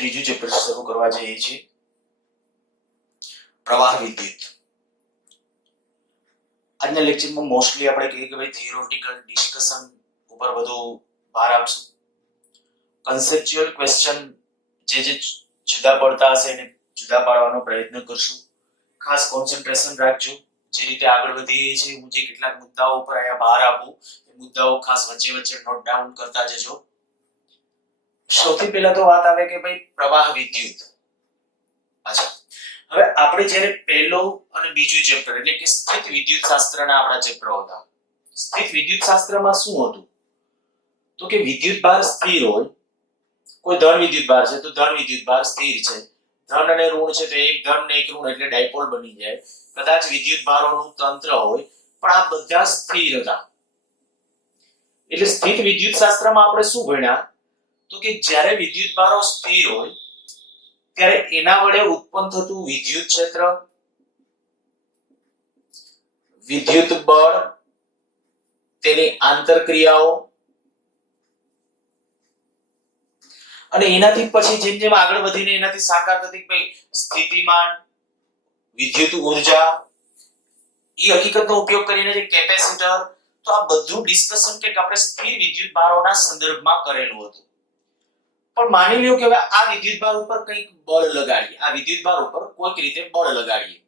ત્રીજું ચેપ્ટર શરૂ કરવા જઈએ છીએ, પ્રવાહ વિદ્યુત. આજના લેક્ચરમાં મોસ્ટલી આપણે કહીએ કે ભાઈ થિયોરેટિકલ ડિસ્કશન ઉપર વધુ ભાર આપશું. કન્સેપ્ચ્યુઅલ ક્વેશ્ચન જે જુદા પડતા હશે એને જુદા પાડવાનો પ્રયત્ન કરશું. ખાસ કોન્સન્ટ્રેશન રાખજો. જે રીતે આગળ વધીએ છીએ હું જે કેટલાક મુદ્દાઓ ઉપર અહીંયા ભાર આપું એ મુદ્દાઓ ખાસ વચ્ચે વચ્ચે નોટ ડાઉન કરતા જજો. સૌથી પહેલા તો વાત આવે કે ભાઈ પ્રવાહ વિદ્યુત. અચ્છા, હવે આપણે જ્યારે પહેલો અને બીજું ચેપ્ટર એટલે કે સ્થિત વિદ્યુત શાસ્ત્રના આપણા ચેપ્ટરો હતા. સ્થિત વિદ્યુત શાસ્ત્રમાં શું હતું તો કે વિદ્યુત ભાર સ્થિર હોય. કોઈ ધન વિદ્યુત ભાર છે તો ધન વિદ્યુત ભાર સ્થિર છે, ધન અને ઋણ છે તો એક ધન ને એક ઋણ એટલે ડાયપોલ બની જાય. કદાચ વિદ્યુત ભારોનું તંત્ર હોય પણ આ બધા સ્થિર હતા. એટલે સ્થિત વિદ્યુત શાસ્ત્રમાં આપણે શું ભણ્યા તો કે જ્યારે વિદ્યુત ભારો સ્થિર હોય ત્યારે એના વડે ઉત્પન્ન થતું વિદ્યુત ક્ષેત્ર, વિદ્યુત બળ, તેની આંતરક્રિયાઓ અને એનાથી પછી જેમ જેમ આગળ વધીને એનાથી સાકાર થતી ભાઈ સ્થિતિમાન, વિદ્યુત ઉર્જા, એ હકીકતનો ઉપયોગ કરીને જે કેપેસિટર, તો આ બધું ડિસ્કશન કે આપણે સ્થિર વિદ્યુત ભારોના સંદર્ભમાં કરેલું હતું. પણ માની લ્યો કે હવે આ વિદ્યુત ભાર ઉપર કંઈક બળ લગાડીએ, આ વિદ્યુત ભાર ઉપર કોઈક રીતે બળ લગાડીએ.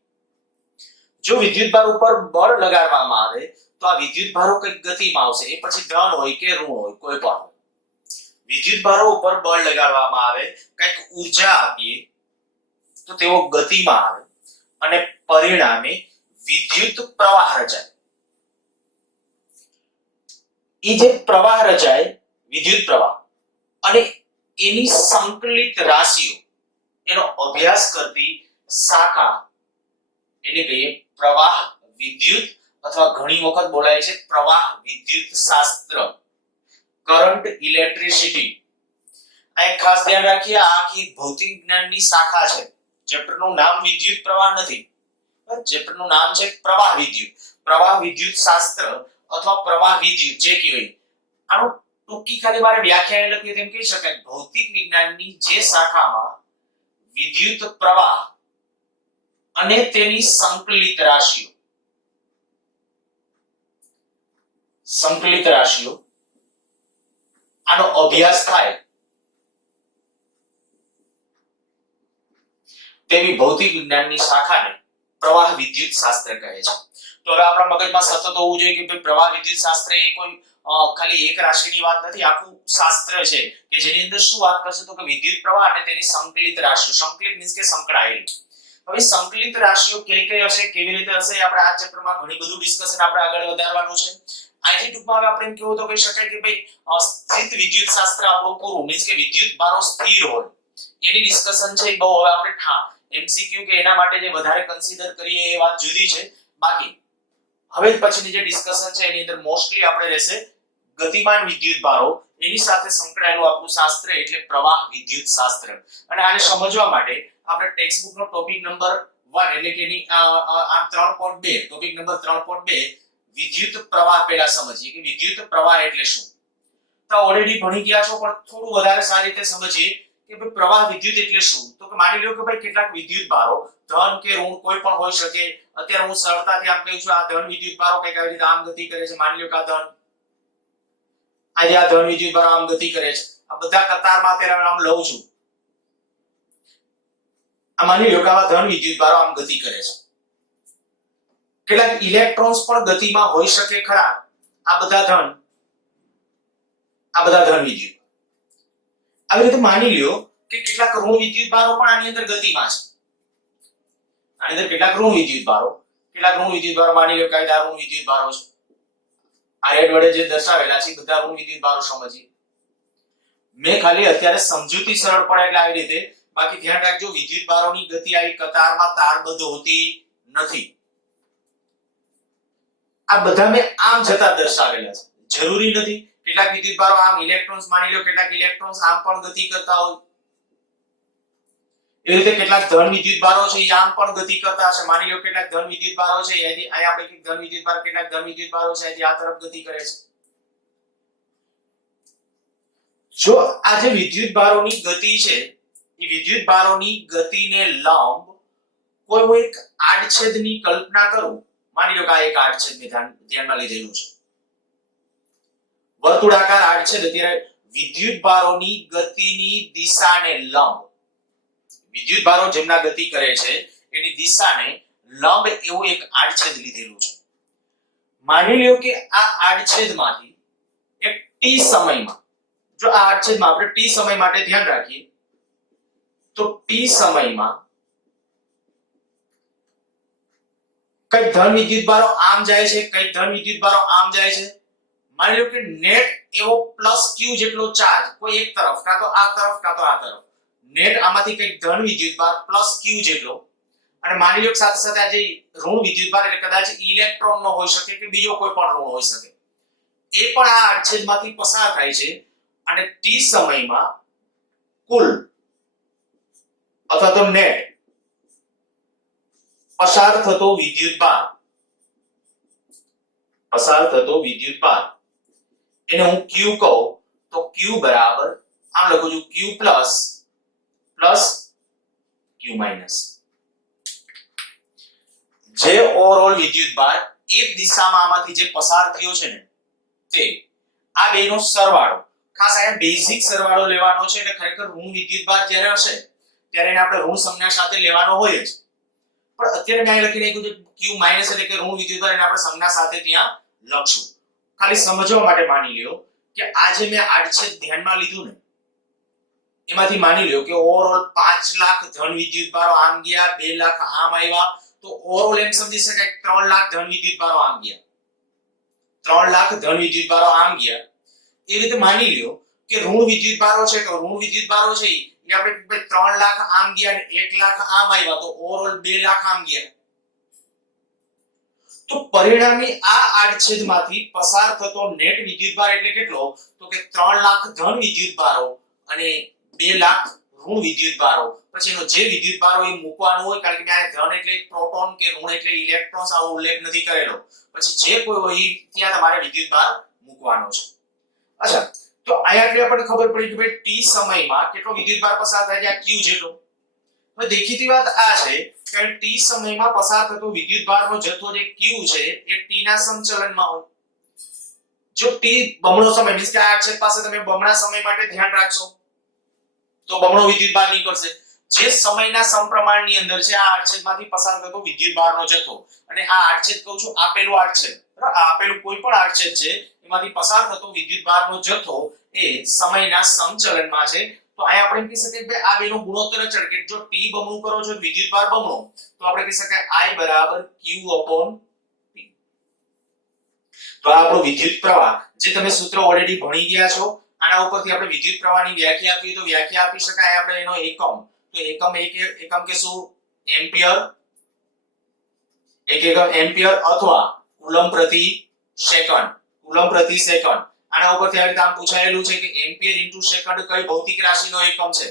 જો વિદ્યુત ભાર ઉપર બળ લગાડવામાં આવે તો આ વિદ્યુત ભારો કંઈક ગતિમાં આવશે. એ પછી ધન હોય કે ઋણ હોય કોઈ પણ હોય. વિદ્યુત ભારો ઉપર બળ લગાડવામાં આવે, કંઈક ઊર્જા આપીએ તો તેઓ ગતિમાં આવે અને પરિણામે વિદ્યુત પ્રવાહ રચાય. એ જે પ્રવાહ રચાય વિદ્યુત પ્રવાહ અને એની સંકલિત રાશિઓ એનો અભ્યાસ કરતી શાખા એને કહીએ પ્રવાહ વિદ્યુત, અથવા ઘણી વખત બોલાય છે પ્રવાહ વિદ્યુત શાસ્ત્ર, કરંટ ઇલેક્ટ્રિસિટી. આ એક ખાસ ધ્યાન રાખીએ, આ આખી ભૌતિક વિજ્ઞાનની શાખા છે. ચેપ્ટરનું નામ વિદ્યુત પ્રવાહ નથી, ચેપ્ટરનું નામ છે પ્રવાહ વિદ્યુત. પ્રવાહ વિદ્યુત શાસ્ત્ર અથવા પ્રવાહ વિદ્યુત જે કહેવાય. આનો ટૂંકી ખાલી મારે વ્યાખ્યા લખી તેમ કહી શકાય ભૌતિક વિજ્ઞાનની જે શાખામાં વિદ્યુત પ્રવાહ અને તેની સંકલિત રાશિઓ આનો અભ્યાસ થાય તેવી ભૌતિક વિજ્ઞાનની શાખાને પ્રવાહ વિદ્યુત શાસ્ત્ર કહે છે. તો હવે આપણા મગજમાં સતત હોવું જોઈએ કે ભાઈ પ્રવાહ વિદ્યુત શાસ્ત્ર એ કોઈ ખાલી એક રાશિની વાત નથી, આખું શાસ્ત્ર છે કે જેની અંદર શું વાત કરશે તો કે વિદ્યુત પ્રવાહ અને તેની સંકલિત રાશિઓ. સંકલિત મીન્સ કે સંકળાયેલી. હવે સંકલિત રાશિઓ કઈ કઈ હશે, કેવી રીતે હશે, આપણે આ ચેપ્ટરમાં ઘણી બધું ડિસ્કશન આપણે આગળ વધારવાનું છે. આથી ટૂંકમાં આપણે એમ કેવું તો કહી શકાય કે ભાઈ સ્થિત વિદ્યુત શાસ્ત્ર આપણું પૂરું મીન્સ કે વિદ્યુત ભારો સ્થિર હોય એની ડિસ્કશન છે. બહુ હવે આપણે એમસીક્યુ કે એના માટે જે વધારે કન્સિડર કરીએ એ વાત જુદી છે. બાકી હવે પછીની જે ડિસ્કશન છે એની અંદર મોસ્ટલી આપણે રહેશે ગતિમાન વિદ્યુત ભારો, એની સાથે સંકળાયેલું આપણું શાસ્ત્ર એટલે પ્રવાહ વિદ્યુત શાસ્ત્ર. અને આને સમજવા માટે આપણે ટેક્સ્ટબુક નો ટોપિક નંબર 1 એટલે કે એની આ 3.2 ટોપિક નંબર 3.2 વિદ્યુત પ્રવાહ પહેલા સમજીએ કે વિદ્યુત પ્રવાહ એટલે શું. તો ઓલરેડી ભણી ગયા છો પણ થોડું વધારે સારી રીતે સમજીએ કે ભાઈ પ્રવાહ વિદ્યુત એટલે શું. તો કે માની લો કે ભાઈ કેટલાક વિદ્યુત ભારો ધન કે ઋણ કોઈ પણ હોઈ શકે. અત્યારે હું સરળતાથી આમ કહું છું આ ધન વિદ્યુત ભારો કંઈક આવી રીતે આમ ગતિ કરે છે. માની લો કે આ ધન, આજે આ ધન વિદ્યુત ભારો આમ ગતિ કરે છે. આ બધા કતારમાં અત્યારે આમ લઉં છું. આ માની લો કે આ ધન વિદ્યુત ભારો આમ ગતિ કરે છે. કેટલાક ઇલેક્ટ્રોન્સ પણ ગતિમાં હોઈ શકે ખરા. આ બધા ધન વિદ્યુત. આવી રીતે માની લ્યો કે કેટલાક ઋણ વિદ્યુત ભારો પણ આની અંદર ગતિમાં છે. આની અંદર કેટલાક ઋણ વિદ્યુત ભારો માની લો કે આ ઋણ વિદ્યુત ભારો છે. આ રેડ વડે જે દર્શાવેલા છે બધા ઋણ વિદ્યુત ભારો સમજીએ. મેં ખાલી અત્યારે સમજૂતી સરળ પડે એટલે આવી રીતે. બાકી ધ્યાન રાખજો વિદ્યુત ભારોની ગતિ આવી કતારમાં તારબદ્ધ હોતી નથી. આ બધા મેં આમ જતા દર્શાવેલા છે. જરૂરી નથી કેટલાક વિદ્યુત ભારો આમ ઇલેક્ટ્રોન્સ માની લો કેટલાક ઇલેક્ટ્રોન્સ આમ પણ ગતિ કરતા હોય. એ રીતે કેટલાક ધન વિદ્યુત ભારો છે એ આમ પણ ગતિ કરતા હશે. માની લો કેટલાક ધન વિદ્યુત ભારો છે અહીંથી અહીં આપણે કે ધન વિદ્યુત ભાર કેટલાક ધન વિદ્યુત ભારો છે અહીંથી આ તરફ ગતિ કરે છે. જો આ જે વિદ્યુત ભારોની ગતિ છે એ વિદ્યુત ભારોની ગતિને લંબ કોઈ હું એક આડછેદની કલ્પના કરું, માની લો કે આ એક આડછેદને ધ્યાનમાં લીધેલું છે, વર્તુળાકાર આડછેદ, અત્યારે વિદ્યુત ભારોની ગતિની દિશાને લંબ, વિદ્યુત ભારો જેમના ગતિ કરે છે એની દિશાને લંબ એવું એક આડછેદ લીધેલું છે. માની લ્યો કે આ આડછેદમાંથી એક t સમયમાં, જો આ આડછેદમાં આપણે t સમય માટે ધ્યાન રાખીએ તો t સમયમાં કઈ ધન વિદ્યુત ભારો આમ જાય છે, કઈ ધન વિદ્યુત ભારો આમ જાય છે. માની લો કે નેટ એવો +q જેટલો ચાર્જ કોઈ એક તરફ, કાં તો આ તરફ કાં તો આ તરફ, નેટ આમાંથી કઈ ધન વિદ્યુત ભાર +q જેટલો, અને માની લો કે સાથે સાથે આ જે ઋણ વિદ્યુત ભાર એટલે કદાચ ઇલેક્ટ્રોન નો હોઈ શકે કે બીજો કોઈ પણ ઋણ હોઈ શકે, એ પણ આ આડછેદમાંથી પસાર થાય છે, અને t સમયમાં કુલ અથવા તો નેટ પસાર થતો વિદ્યુત ભાર એને હું q કહું તો q બરાબર આમ લખું છું, q પ્લસ q માઈનસ. જે ઓવરઓલ વિદ્યુત ભાર એક દિશામાં આમાંથી જે પસાર થયો છે ને તે આ બેનો સરવાળો, ખાસ અહીંયા બેઝિક સરવાળો લેવાનો છે, એટલે ખરેખર ઋણ વિદ્યુત ભાર જ્યારે હશે ત્યારે એને આપણે ઋણ સંજ્ઞા સાથે લેવાનો હોય જ, પણ અત્યારે મેં લખી નાખ્યું છે q માઈનસ એટલે કે ઋણ વિદ્યુત ભાર, એને આપણે સંજ્ઞા સાથે ત્યાં લખશું. ખાલી સમજવા માટે માની લ્યો કે આ જે મેં આડછેદ ધ્યાનમાં લીધું ને એમાંથી માની લ્યો કે ઓવરઓલ 5 લાખ ધન વિદ્યુત ભારો આમ ગયા, 2 લાખ આમ આવ્યા, તો ઓવરઓલ એમ સમજી શકાય 3 લાખ ધન વિદ્યુત ભારો આમ ગયા, 3 લાખ ધન વિદ્યુત ભારો આમ ગયા. એ રીતે માની લ્યો કે ઋણ વિદ્યુત ભારો છે, તો ઋણ વિદ્યુત ભારો છે એ આપણે 3 લાખ આમ ગયા અને 1 લાખ આમ આવ્યા, તો ઓવરઓલ 2 લાખ આમ ગયા. તો પરિણામી આ આડછેદમાંથી પસાર થતો નેટ વિદ્યુત ભાર એટલે કેટલો, તો કે 3 લાખ ધન વિદ્યુત ભારો અને 2 લાખ ઋણ વિદ્યુત ભારો. પછી એનો જે વિદ્યુત ભારો એ મૂકવાનો હોય, કારણ કે આ ધન એટલે પ્રોટોન કે ઋણ એટલે ઇલેક્ટ્રોન્સ, આવો ઉલ્લેખ નથી કરેલો, પછી જે કોઈ હોય ત્યાં તમારે વિદ્યુત ભાર મૂકવાનો છે. અચ્છા, તો અહીંયા એટલે આપણને ખબર પડી કે ભાઈ t સમયમાં કેટલો વિદ્યુત ભાર પસાર થાય છે, આ q જેટલો. હવે દેખીતી વાત આ છે કે t સમયમાં પસાર થતો વિદ્યુત ભારનો જથ્થો જે q છે એ t ના સમચલનમાં હોય. જો t બમણો સમય મીન્સ કે આ આડછેદ પાસે તમે બમણા સમય માટે ધ્યાન રાખશો તો બમણો વિદ્યુત ભાર નીકળશે. જે સમયના સમપ્રમાણની અંદર છે આ આડછેદમાંથી પસાર થતો વિદ્યુત ભારનો જથ્થો, અને આ આડછેદ કહું છું આપેલું આડછેદ, બરાબર, આપેલું કોઈ પણ આડછેદ છે એમાંથી પસાર થતો વિદ્યુત ભારનો જથ્થો એ સમયના સમચલનમાં છે. તો અહીંયા આપણે કહી શકીએ કે આ બેનો ગુણોત્તર અચળ, કે જો t બમણું કરો છો વિદ્યુત ભાર બમણો, તો આપણે કહી શકાય I બરાબર q upon p. તો આ આપણો વિદ્યુત પ્રવાહ જે તમે સૂત્ર ઓલરેડી ભણી ગયા છો, આના ઉપરથી આપણે વિદ્યુત પ્રવાહની વ્યાખ્યા આપીએ તો વ્યાખ્યા આપી શકાય આપણે એનો એકમ, તો એકમ કે શું, એમ્પિયર, એક એકમ એમ્પિયર અથવા કુલમ પ્રતિ સેકન્ડ, કુલમ પ્રતિ સેકન્ડ. આના ઉપરથી આ રીતે આમ પૂછાયેલું છે કે એમ્પિયર ઇન્ટુ સેકન્ડ કઈ ભૌતિક રાશિનો એકમ છે,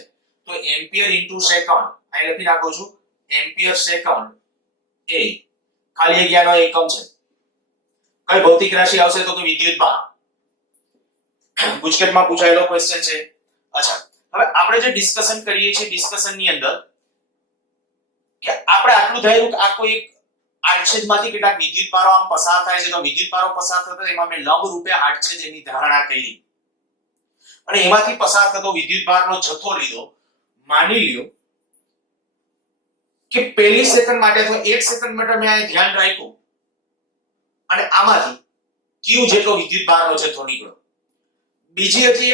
તો એમ્પિયર ઇન્ટુ સેકન્ડ અહીં લખી નાખું છું, એમ્પિયર સેકન્ડ એ ખાલી જગ્યાનો એકમ છે. કઈ ભૌતિક રાશિ આવશે, તો કે વિદ્યુત ભાર. ગુજકેટમાં પૂછાયેલો ક્વેશ્ચન છે. અચ્છા, હવે આપણે જે ડિસ્કશન કરીએ છીએ ડિસ્કશનની અંદર કે આપણે આટલું ધાર્યું કે આ કોઈ એક આડછેદમાંથી કેટલાક વિદ્યુત ભારો આમ પસાર થાય છે, તો વિદ્યુત ભારો પસાર થતા એમાં મેં લંબ રૂપે આડછેદ એની ધારણા કરી, અને એમાંથી પસાર થતો વિદ્યુત ભારનો જથ્થો લીધો. માની લ્યો કે પહેલી સેકન્ડ માટે તો 1 સેકન્ડ માટે મેં આ ધ્યાન રાખ્યું અને આમાંથી q જેટલો વિદ્યુત ભારનો જથ્થો નીકળ્યો. બીજી હતી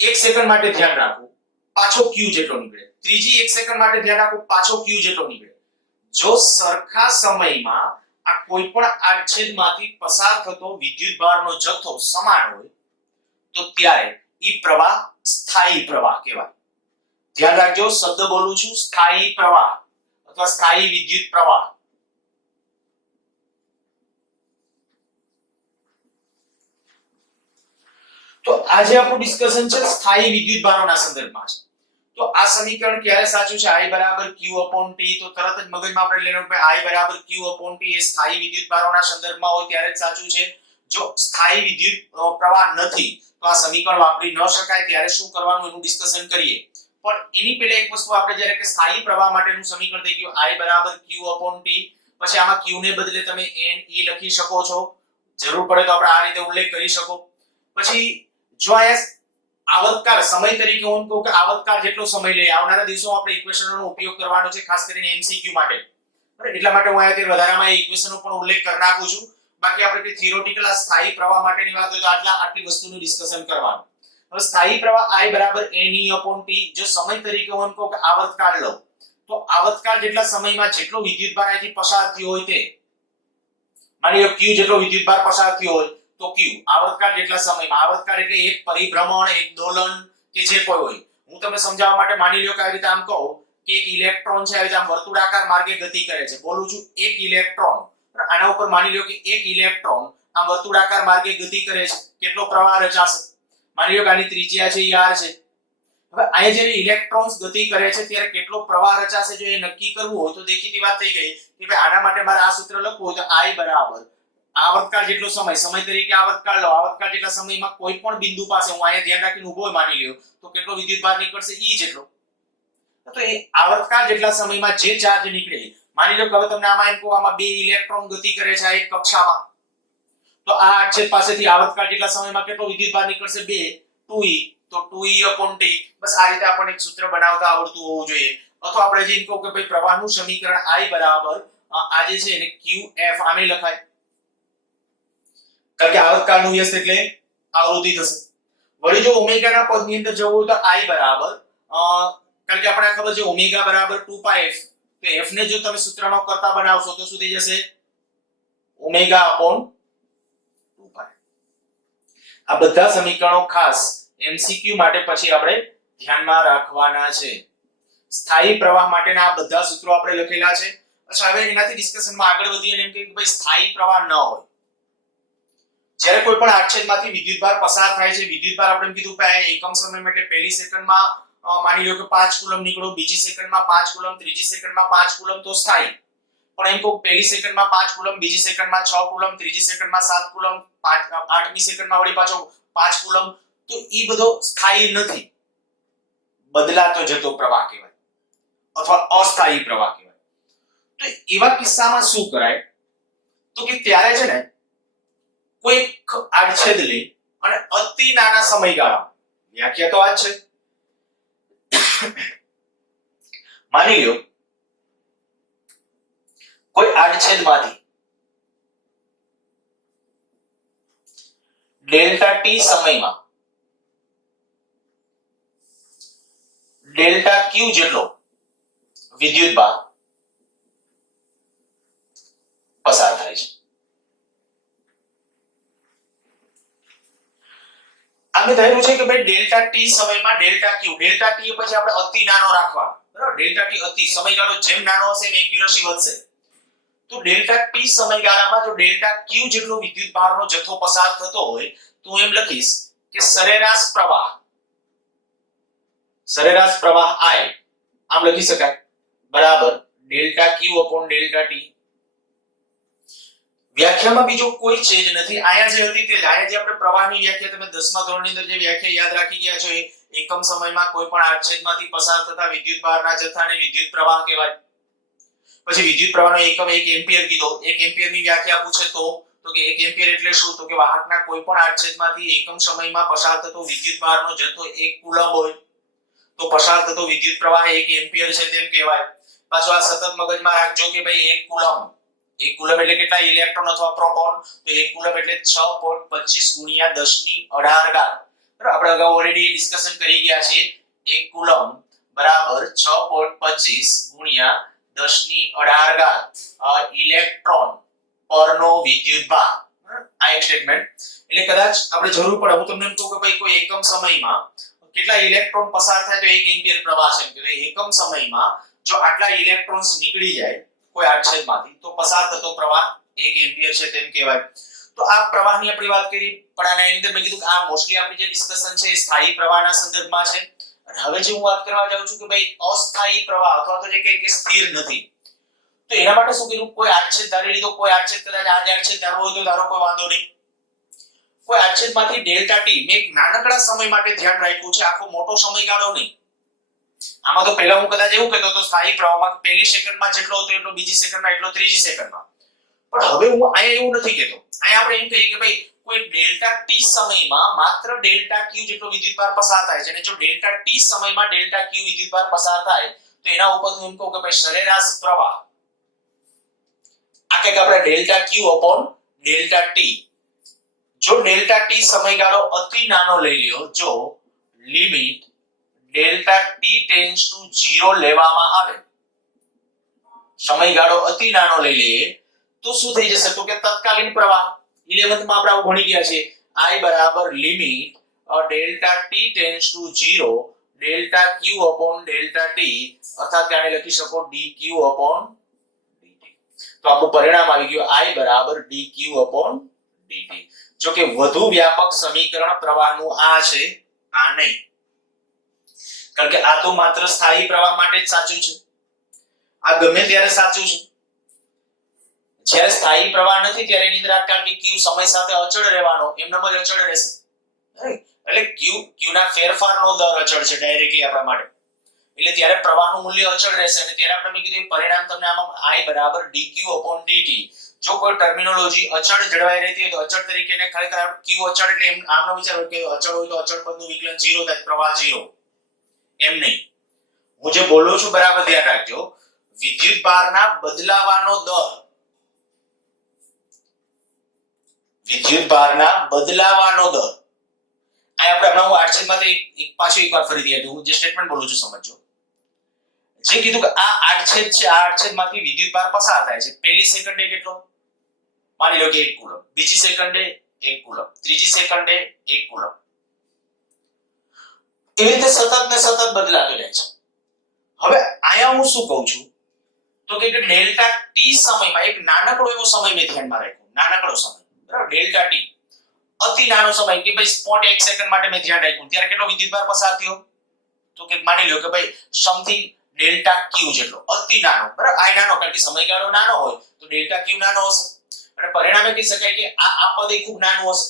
1 સેકન્ડ માટે ધ્યાન રાખવું, પાછો q જેટલો નીકળે. ત્રીજી 1 સેકન્ડ માટે ધ્યાન રાખવું, પાછો q જેટલો નીકળે. જો સરખા સમયમાં આ કોઈ પણ આડછેદમાંથી પસાર થતો વિદ્યુત ભારનો જથ્થો સમાન હોય તો ત્યારે ઈ પ્રવાહ સ્થાયી પ્રવાહ કહેવાય. ધ્યાન રાખજો, શબ્દ બોલું છું, સ્થાયી પ્રવાહ અથવા સ્થાયી વિદ્યુત પ્રવાહ. તો આજે આપણું ડિસ્કશન છે સ્થાયી વિદ્યુત ભારોના સંદર્ભમાં છે. તો આ સમીકરણ ક્યારે સાચું છે, I બરાબર q upon t, તો તરત જ મગજમાં આપણે લેવાનું કે I બરાબર q upon t એ સ્થાયી વિદ્યુત ભારોના સંદર્ભમાં હોય ત્યારે જ સાચું છે. જો સ્થાયી વિદ્યુત પ્રવાહ નથી તો આ સમીકરણ વાપરી ન શકાય. ત્યારે શું કરવાનું એનું ડિસ્કશન કરીએ. પણ એની પહેલા એક વસ્તુ આપણે જ્યારે કે સ્થાયી પ્રવાહ માટેનું સમીકરણ થઈ ગયું I બરાબર Q/T, પછી આમાં Q ને બદલે તમે NE લખી શકો છો, જરૂર પડે તો આપણે આ રીતે ઉલ્લેખ કરી શકો. પછી જો આયા આવર્તકાળ સમય તરીકે હું કહું કે આવર્તકાળ જેટલો સમય લે, આવનારા દિવસોમાં આપણે ઇક્વેશનોનો ઉપયોગ કરવાનો છે ખાસ કરીને MCQ માટે, બરાબર? એટલા માટે હું અહીંયા વધારામાં ઇક્વેશનનો પણ ઉલ્લેખ કરી નાખું છું. બાકી આપણે જે થિયોરેટિકલ આ સ્થાયી પ્રવાહ માટેની વાત હોય તો આટલી વસ્તુનું ડિસ્કશન કરવાનું. હવે સ્થાયી પ્રવાહ I બરાબર NE/T, જો સમય તરીકે હું કહું કે આવર્તકાળ લો, તો આવર્તકાળ જેટલા સમયમાં જેટલો વિદ્યુતભાર અહીંથી પસાર થયો હોય તે, માની લો Q જેટલો વિદ્યુતભાર પસાર થયો હોય તો Q આવર્તકાળ જેટલા સમયમાં, આવર્તકાળ એટલે એક પરિભ્રમણ, એક દોલન કે જે કોઈ હોય. હું તમને સમજાવવા માટે માની લ્યો કે આવી રીતે આમ કહું કે એક ઇલેક્ટ્રોન છે આવી રીતે આમ વર્તુળાકાર માર્ગે ગતિ કરે છે, બોલું છું એક ઇલેક્ટ્રોન, આના ઉપર માની લ્યો કે એક ઇલેક્ટ્રોન આમ વર્તુળાકાર માર્ગે ગતિ કરે છે, કેટલો પ્રવાહ રચાશે? માની લો કે આની ત્રિજ્યા છે r છે. હવે અહીંયા જ્યારે ઇલેક્ટ્રોન્સ ગતિ કરે છે ત્યારે કેટલો પ્રવાહ રચાશે જો એ નક્કી કરવું હોય તો દેખીતી વાત થઈ ગઈ કે ભાઈ આના માટે મારે આ સૂત્ર લખવું હોય તો I બરાબર આવર્તકાળ જેટલો સમય તરીકે આવર્તકાળ લો, આવર્તકાળ જેટલા સમયમાં કોઈ પણ બિંદુ પાસે હું અહીંયા ધ્યાન રાખીને ઊભો માની લ્યો તો કેટલો વિદ્યુતભાર નીકળશે? E જેટલો. તો એ આવર્તકાળ જેટલા સમયમાં જે ચાર્જ નીકળે, માની લો કે હવે તમને આમાં એમ કહું આમાં બે ઇલેક્ટ્રોન ગતિ કરે છે આ એક કક્ષામાં, તો આ આડછેદ પાસેથી આવર્તકાળ જેટલા સમયમાં કેટલો વિદ્યુતભાર નીકળશે? 2, 2E, તો 2E/T. બસ આ રીતે આપણને એક સૂત્ર બનાવતા આવડતું હોવું જોઈએ. અથવા આપણે જેમ કહું કે ભાઈ પ્રવાહનું સમીકરણ I બરાબર આ જે છે એને QF આમે લખાય, કારણ કે આવર્તકાળનું વ્યસ્ત એટલે આવૃત્તિ થશે. વળી જો ઓમેગાના પદની અંદર જવું હોય તો I બરાબર કારણ કે આપણને ખબર છે ઓમેગા બરાબર 2πf, તો f ને જો તમે સૂત્રમાં કરતા બનાવશો તો શું થઈ જશે? Ω/2π. આ બધા સમીકરણો ખાસ MCQ માટે પછી આપણે ધ્યાનમાં રાખવાના છે. સ્થાયી પ્રવાહ માટેના આ બધા સૂત્રો આપણે લખેલા છે. અચ્છા, હવે એનાથી ડિસ્કશનમાં આગળ વધીએ અને એમ કે ભાઈ સ્થાયી પ્રવાહ ન હોય, જ્યારે કોઈ પણ આડછેદમાંથી વિદ્યુતભાર પસાર થાય છે, વિદ્યુતભાર આપણે એમ કીધું કે એકમ સમયમાં એટલે પહેલી સેકન્ડમાં માની લો કે 5 કુલમ નીકળો, બીજી સેકન્ડમાં 5 કુલમ, ત્રીજી સેકન્ડમાં 5 કુલમ તો સ્થાયી. પણ એમ કહું પહેલી સેકન્ડમાં 5 કુલમ, બીજી સેકન્ડમાં 6 કુલમ, ત્રીજી સેકન્ડમાં 7 કુલમ, 8મી સેકન્ડમાં વળી પાછો 5 કુલમ, તો ઈ બધો સ્થાયી નથી, બદલાતો જતો પ્રવાહ કહેવાય અથવા અસ્થાયી પ્રવાહ કહેવાય. તો એવા કિસ્સામાં શું કરાય? તો કે ત્યારે છે ને કોઈ આડછેદ લે અને અતિ નાના સમયગાળા, વ્યાખ્યા તો આ જ છે, માની લ્યો કોઈ આડછેદમાંથી ડેલ્ટા t સમયમાં ડેલ્ટા q જેટલો વિદ્યુતભાર પસાર થાય છે. આમે થયેલું છે કે ભાઈ ડેલ્ટા t સમયમાં ડેલ્ટા q, ડેલ્ટા t પછી આપણે અતિ નાનો રાખવાનો, બરાબર? ડેલ્ટા t અતિ સમયગાળો જેમ નાનો હશે એમ એક્યુરસી વધશે. તો ડેલ્ટા t સમયગાળામાં જો ડેલ્ટા q જેટલો વિદ્યુતભારનો જથ્થો પસાર થતો હોય તો હું એમ લખીશ કે સરેરાશ પ્રવાહ I આમ લખી શકાય બરાબર ડેલ્ટા q/ડેલ્ટા t. વ્યાખ્યામાં બીજો કોઈ ચેન્જ નથી, આયા જે હતી તે જ. આયા જે આપણે પ્રવાહની વ્યાખ્યા તમે 10મા ધોરણની અંદર જે વ્યાખ્યા યાદ રાખી ગયા છો, એકમ સમયમાં કોઈ પણ આડછેદમાંથી પસાર થતા વિદ્યુતભારના જથ્થાને વિદ્યુત પ્રવાહ કહેવાય. પછી વિદ્યુત પ્રવાહનો એકમ 1 એમ્પિયર કીધો. 1 એમ્પિયરની વ્યાખ્યા પૂછે તો કે 1 એમ્પિયર એટલે શું? તો કે વાહકના કોઈ પણ આડછેદમાંથી એકમ સમયમાં પસાર થતો વિદ્યુતભારનો જથ્થો 1 કુલમ હોય તો પસાર થતો વિદ્યુત પ્રવાહ 1 એમ્પિયર છે તેમ કહેવાય. પાછો આ સતત મગજમાં રાખજો કે ભાઈ 1 કુલમ એટલે કેટલા ઇલેક્ટ્રોન અથવા પ્રોટોન? તો 1 કુલમ એટલે 6.25 × 1018 ઘાત. બરાબર, આપણે અગાઉ ઓલરેડી ડિસ્કશન કરી ગયા છે. 1 કુલમ બરાબર 6.25 × 1018 ઘાત ઇલેક્ટ્રોન પરનો વિદ્યુતભાર. આ એક સ્ટેટમેન્ટ. એટલે કદાચ આપણે જરૂર પડે હું તમને એમ કહું કે ભાઈ કોઈ એકમ સમયમાં કેટલા ઇલેક્ટ્રોન પસાર થાય તો 1 એમ્પિયર પ્રવાહ છે, કે એકમ સમયમાં જો આટલા ઇલેક્ટ્રોન્સ નીકળી જાય કોઈ આડછેદમાંથી તો પસાર થતો પ્રવાહ 1 એમ્પિયર છે તેમ કહેવાય. તો આ પ્રવાહની આપણી વાત કરી, પણ આની અંદર મેં કીધું કે આ મોસ્ટલી આપણી જે ડિસ્કશન છે એ સ્થાયી પ્રવાહના સંદર્ભમાં છે. અને હવે જે હું વાત કરવા જાઉં છું કે ભાઈ અસ્થાયી પ્રવાહ અથવા તો જે કે સ્થિર નથી, તો એના માટે શું કીધું? કોઈ આડછેદ ધારી લીધો, કોઈ આડછેદ કદાચ આ આડછેદ ધારવો હોય તો ધારો, કોઈ વાંધો નહીં. કોઈ આડછેદમાંથી ડેલ્ટા t મેં એક નાનકડા સમય માટે ધ્યાન રાખ્યું છે, આખો મોટો સમયગાળો નહીં. આમાં તો પહેલા હું કદાચ એવું કહેતો તો સ્થાયી પ્રવાહમાં પહેલી સેકન્ડમાં જેટલો હતો એટલો બીજી સેકન્ડમાં એટલો ત્રીજી સેકન્ડમાં, પણ હવે હું અહીંયા એવું નથી કહેતો. અહીંયા આપણે એમ કહીએ કે ભાઈ કોઈ ડેલ્ટા ટી સમયમાં માત્ર ડેલ્ટા ક્યુ જેટલો વિદ્યુતભાર પસાર થાય છે, અને જો ડેલ્ટા ટી સમયમાં ડેલ્ટા ક્યુ વિદ્યુતભાર પસાર થાય તો એના ઉપર હું એમ કહું કે ભાઈ સરેરાશ પ્રવાહ આ કે આપણે ડેલ્ટા ક્યુ અપોન ડેલ્ટા ટી. જો ડેલ્ટા ટી સમયગાળો અતિ નાનો લઈ લ્યો, જો limit delta T tends to 0 લેવામાં આવે, સમયગાળો અતિ નાનો લઈ લઈએ તો શું થઈ જશે? તો કે તત્કાલીન પ્રવાહ 11th માં આપણે ભણી ગયા છે I બરાબર limit delta T tends to 0 delta Q upon delta T, અર્થાત કે આને લખી શકો dq અપોન dt. તો આપણું પરિણામ આવી ગયું I બરાબર dq અપોન dt. જો કે વધુ વ્યાપક સમીકરણ પ્રવાહનું આ છે, આ નહીં, કારણ કે આ તો માત્ર સ્થાયી પ્રવાહ માટે જ સાચું છે. આ ગમે ત્યારે સાચું છે. જ્યારે સ્થાયી પ્રવાહ નથી ત્યારે એની અંદર કારણ કે q સમય સાથે અચળ રહેવાનો, એમનેમ જ અચળ રહેશે. એટલે q ના ફેરફારનો દર અચળ છે ડાયરેક્ટલી આપણા માટે, એટલે ત્યારે પ્રવાહનું મૂલ્ય અચળ રહેશે. અને ત્યારે આપણે મેં કીધું પરિણામ તમને આમાં I બરાબર dq upon dt. જો કોઈ ટર્મિનોલોજી અચળ જળવાઈ રહેતી હોય તો અચળ તરીકે એને ખરેખર q અચળ એટલે એમ આમનો વિચાર હોય કે અચળ હોય તો અચળ પદનું વિકલન 0 થાય, પ્રવાહ 0, એમ નહીં. હું જે બોલું છું બરાબર ધ્યાન રાખજો. વિદ્યુતભારના બદલાવાનો દર, વિદ્યુતભારના બદલાવાનો દર, આ આપણે હમણાં હું આડછેદમાંથી એક પાછું એકવાર ફરીથી હતું, હું જે સ્ટેટમેન્ટ બોલું છું સમજજો. જે કીધું કે આ આડછેદ છે, આ આડછેદમાંથી વિદ્યુતભાર પસાર થાય છે. પહેલી સેકન્ડે કેટલો? માની લો કે 1 કુલમ, બીજી સેકન્ડે 1 કુલમ, ત્રીજી સેકન્ડે 1 કુલમ. એવી રીતે સતત ને સતત બદલાતો જાય છે. હવે અહીંયા હું શું કહું છું તો કે ડેલ્ટા ટી સમયમાં એક નાનકડો એવો સમય મેં ધ્યાનમાં રાખ્યો, નાનકડો સમય, બરાબર, ડેલ્ટા ટી અતિ નાનો સમય કે ભાઈ 0.1 સેકન્ડ માટે મેં ધ્યાન રાખ્યું, ત્યારે કેટલો વિદ્યુતભાર પસાર થયો? તો કે માની લો કે ભાઈ સમથિંગ ડેલ્ટા ક્યુ જેટલો, અતિ નાનો, બરાબર. આ નાનો કારણ કે સમયગાળો નાનો હોય તો ડેલ્ટા ક્યુ નાનો હશે, અને પરિણામે કહી શકાય કે આ પદ ખૂબ નાનું હશે.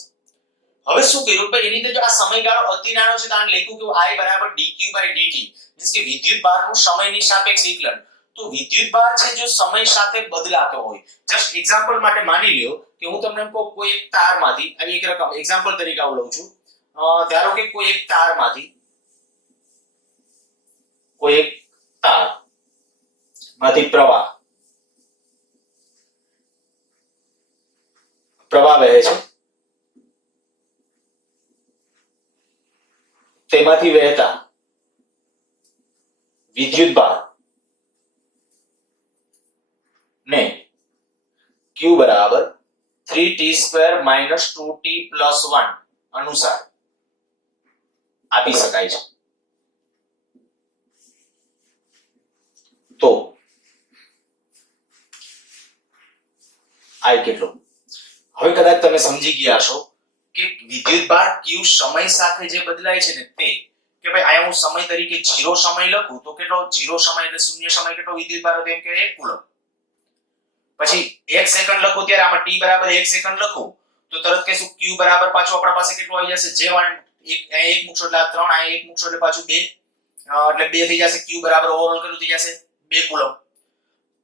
હવે શું કર્યું ભાઈ, એની અંદર જો આ સમયગાળો અતિ નાનો છે તો આને લખ્યું કે I બરાબર dq by dt, મીન્સ કે વિદ્યુતભારનું સમયની સાપેક્ષ વિકલન. તો વિદ્યુતભાર છે જો સમય સાથે બદલાતો હોય, જસ્ટ એક્ઝામ્પલ માટે માની લ્યો કે હું તમને કહું કોઈ એક તારમાંથી આવી એક રકમ એક્ઝામ્પલ તરીકે લઉં છું. ધારો કે કોઈ એક તારમાંથી પ્રવાહ વહે છે, તેમાંથી વહેતા વિદ્યુતભાર ને q બરાબર 3t² - 2t + 1 અનુસાર આપી શકાય છે. તો I કેટલો? હવે કદાચ તમે સમજી ગયા છો કે વિદ્યુતભાર q સમય સાથે જે બદલાય છે ને તે, કે ભાઈ આયા હું સમય તરીકે 0 સમય લખું તો કેટલો 0 સમય એટલે શૂન્ય સમય કેટલો વિદ્યુતભાર હતો? એમ કે 1 કુલમ. પછી 1 સેકન્ડ લખું ત્યારે આમાં t બરાબર 1 સેકન્ડ લખું તો તરત કહેશું q બરાબર પાછું આપણા પાસે કેટલું આવી જશે? જે એક મૂકશો એટલે 3, આ એક મૂકશો એટલે પાછું 2, એટલે 2 થઈ જશે. q બરાબર ઓવરઓલ કેટલું થઈ જશે? 2 કુલમ.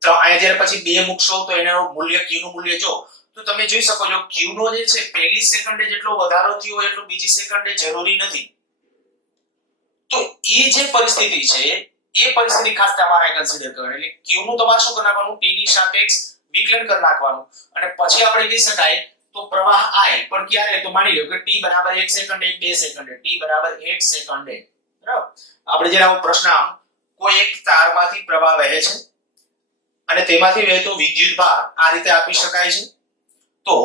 તો અહીંયા જ્યારે પછી 2 મૂકશો તો એનું મૂલ્ય q નું મૂલ્ય જો તો તમે જોઈ શકો છો q નો જે છે પહેલી સેકન્ડે જેટલો વધારો થયો હોય એટલો બીજી સેકન્ડે જરૂરી નથી. તો એ જે પરિસ્થિતિ છે એ પરિસ્થિતિ ખાસ તમારે કન્સિડર કરવાની. એટલે q નું તમારે શું કરવાનું? t ની સાપેક્ષ વિકલન કરી નાખવાનું, અને પછી આપણે કહી શકાય તો પ્રવાહ I પણ ક્યારે? તો માની લો કે t બરાબર 1 સેકન્ડે 2 સેકન્ડે, t બરાબર 1 સેકન્ડે, બરાબર. આપણે જ્યારે આવો પ્રશ્ન કોઈ એક તારમાંથી પ્રવાહ વહે છે અને તેમાંથી વહેતો વિદ્યુતભાર આ રીતે આપી શકાય છે. તો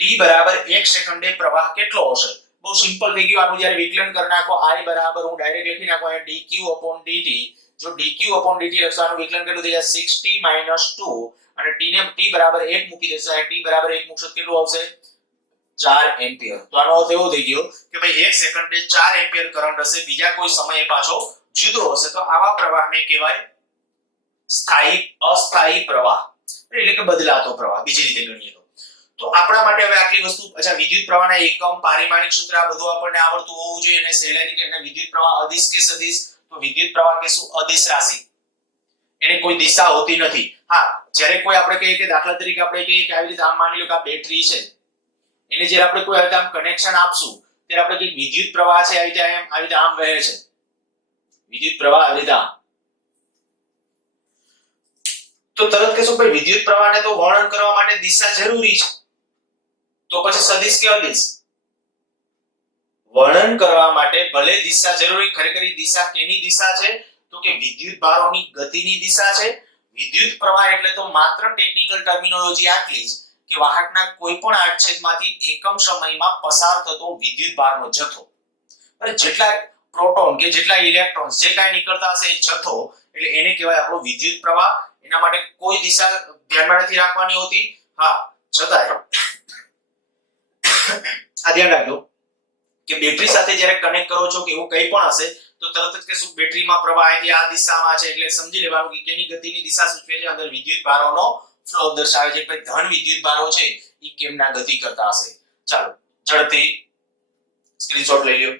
t બરાબર 1 સેકન્ડે પ્રવાહ કેટલો હશે? બહુ સિમ્પલ થઈ ગયું. આનું જ્યારે વિકલન કરી નાખો I બરાબર હું ડાયરેક્ટ લખી નાખો અહીંયા dq upon dt. જો dq upon dt લખવાનું વિકલન કેટલું થઈ જાય? 6t - 2, અને t ને t બરાબર 1 મૂકી દેશો, આ t બરાબર 1 મૂકશો કેટલું આવશે? 4 એમ્પિયર. તો આનો અર્થ એવો થઈ ગયો કે ભાઈ 1 સેકન્ડે 4 એમ્પિયર કરંટ હશે, બીજા કોઈ સમયે પાછો જુદો હશે. તો આવા પ્રવાહને કહેવાય અસ્થાયી પ્રવાહ, એટલે કે બદલાતો પ્રવાહ, બીજી રીતે ગણીએ તો. તો આપણા માટે હવે આટલી વસ્તુ, અચ્છા વિદ્યુત પ્રવાહના એકમ, પારિમાણિક સૂત્ર આ બધું આપણને આવડતું હોવું જોઈએ, અને સહેલાઈથી કે વિદ્યુત પ્રવાહ અદિશ કે સદિશ, તો તો વિદ્યુત પ્રવાહ કહેશું અદિશ રાશિ, એની કોઈ દિશા હોતી નથી. હા, જ્યારે કોઈ આપણે કહીએ કે દાખલા તરીકે આપણે કહીએ કે આવી રીતે આમ માની લો કે આ બેટરી છે, એને જ્યારે આપણે કોઈ આમ કનેક્શન આપશું ત્યારે આપણે કહીએ વિદ્યુત પ્રવાહ છે આવી રીતે આમ વહે છે, વિદ્યુત પ્રવાહ આવી રીતે આમ, તો તરત કહેશું ભાઈ વિદ્યુત પ્રવાહને તો વર્ણન કરવા માટે દિશા જરૂરી છે, તો પછી સદિશ કે અદિશ? વર્ણન કરવા માટે ભલે દિશા જરૂરી, ખરેખર દિશા કેની દિશા છે? તો કે વિદ્યુત ભારોની ગતિની દિશા છે. વિદ્યુત પ્રવાહ એટલે તો માત્ર ટેકનિકલ ટર્મિનોલોજી આટલી જ કે વાહકના કોઈ પણ આડછેદમાંથી એકમ સમયમાં પસાર થતો વિદ્યુત ભારનો જથ્થો, અને જેટલા પ્રોટોન કે જેટલા ઇલેક્ટ્રોન્સ જે કાંઈ નીકળતા હશે એ જથ્થો, એટલે એને કહેવાય આપણો વિદ્યુત પ્રવાહ. એના માટે કોઈ દિશા ધ્યાનમાં નથી રાખવાની હોતી. હા, છતાંય આ ધ્યાન રાખજો કે બેટરી સાથે જ્યારે કનેક્ટ કરો છો કે એવું કંઈ પણ હશે તો તરત જ કહેશું બેટરીમાં પ્રવાહ અહીંથી આ દિશામાં છે, એટલે સમજી લેવાનું કે કેની ગતિની દિશા સૂચવે છે, અંદર વિદ્યુત ભારોનો ફ્લો દર્શાવે છે કે ધન વિદ્યુત ભારો છે એ કેમના ગતિ કરતા હશે. ચાલો ઝડપથી સ્ક્રીનશોટ લઈ લ્યો.